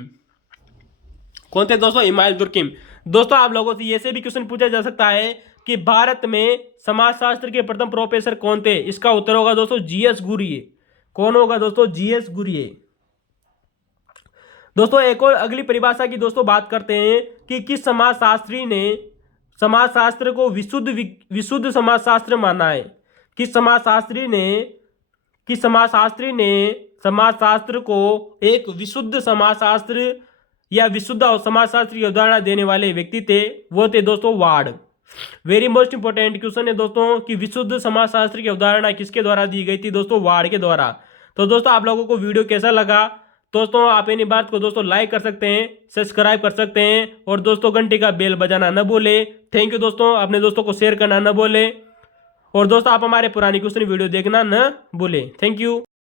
कौन थे दोस्तों, इमाइल दुर्किम। दोस्तों आप लोगों से ऐसे भी क्वेश्चन पूछा जा सकता है कि भारत में समाजशास्त्र के प्रथम प्रोफेसर कौन थे, इसका उत्तर होगा दोस्तों GS गुरिये। कौन होगा दोस्तों, GS गुरिये। दोस्तों एक और अगली परिभाषा की दोस्तों बात करते हैं कि किस समाजशास्त्री ने समाजशास्त्र को विशुद्ध समाजशास्त्र माना है। किस समाजशास्त्री ने समाजशास्त्र को एक विशुद्ध समाजशास्त्र या विशुद्ध समाजशास्त्र की अवधारणा देने वाले व्यक्ति थे, वो थे दोस्तों ward. Very most important question है दोस्तों कि विशुद्ध समाजशास्त्र की अवधारणा किसके द्वारा दी गई थी दोस्तों, वार्ड के द्वारा। तो दोस्तों आप लोगों को वीडियो कैसा लगा दोस्तों, आप इन बात को दोस्तों लाइक कर सकते हैं, सब्सक्राइब कर सकते हैं और दोस्तों घंटी का बेल बजाना न भूले। थैंक यू दोस्तों, अपने दोस्तों को शेयर करना न भूले और दोस्तों आप हमारे पुरानी क्वेश्चन वीडियो देखना न भूले। Thank you.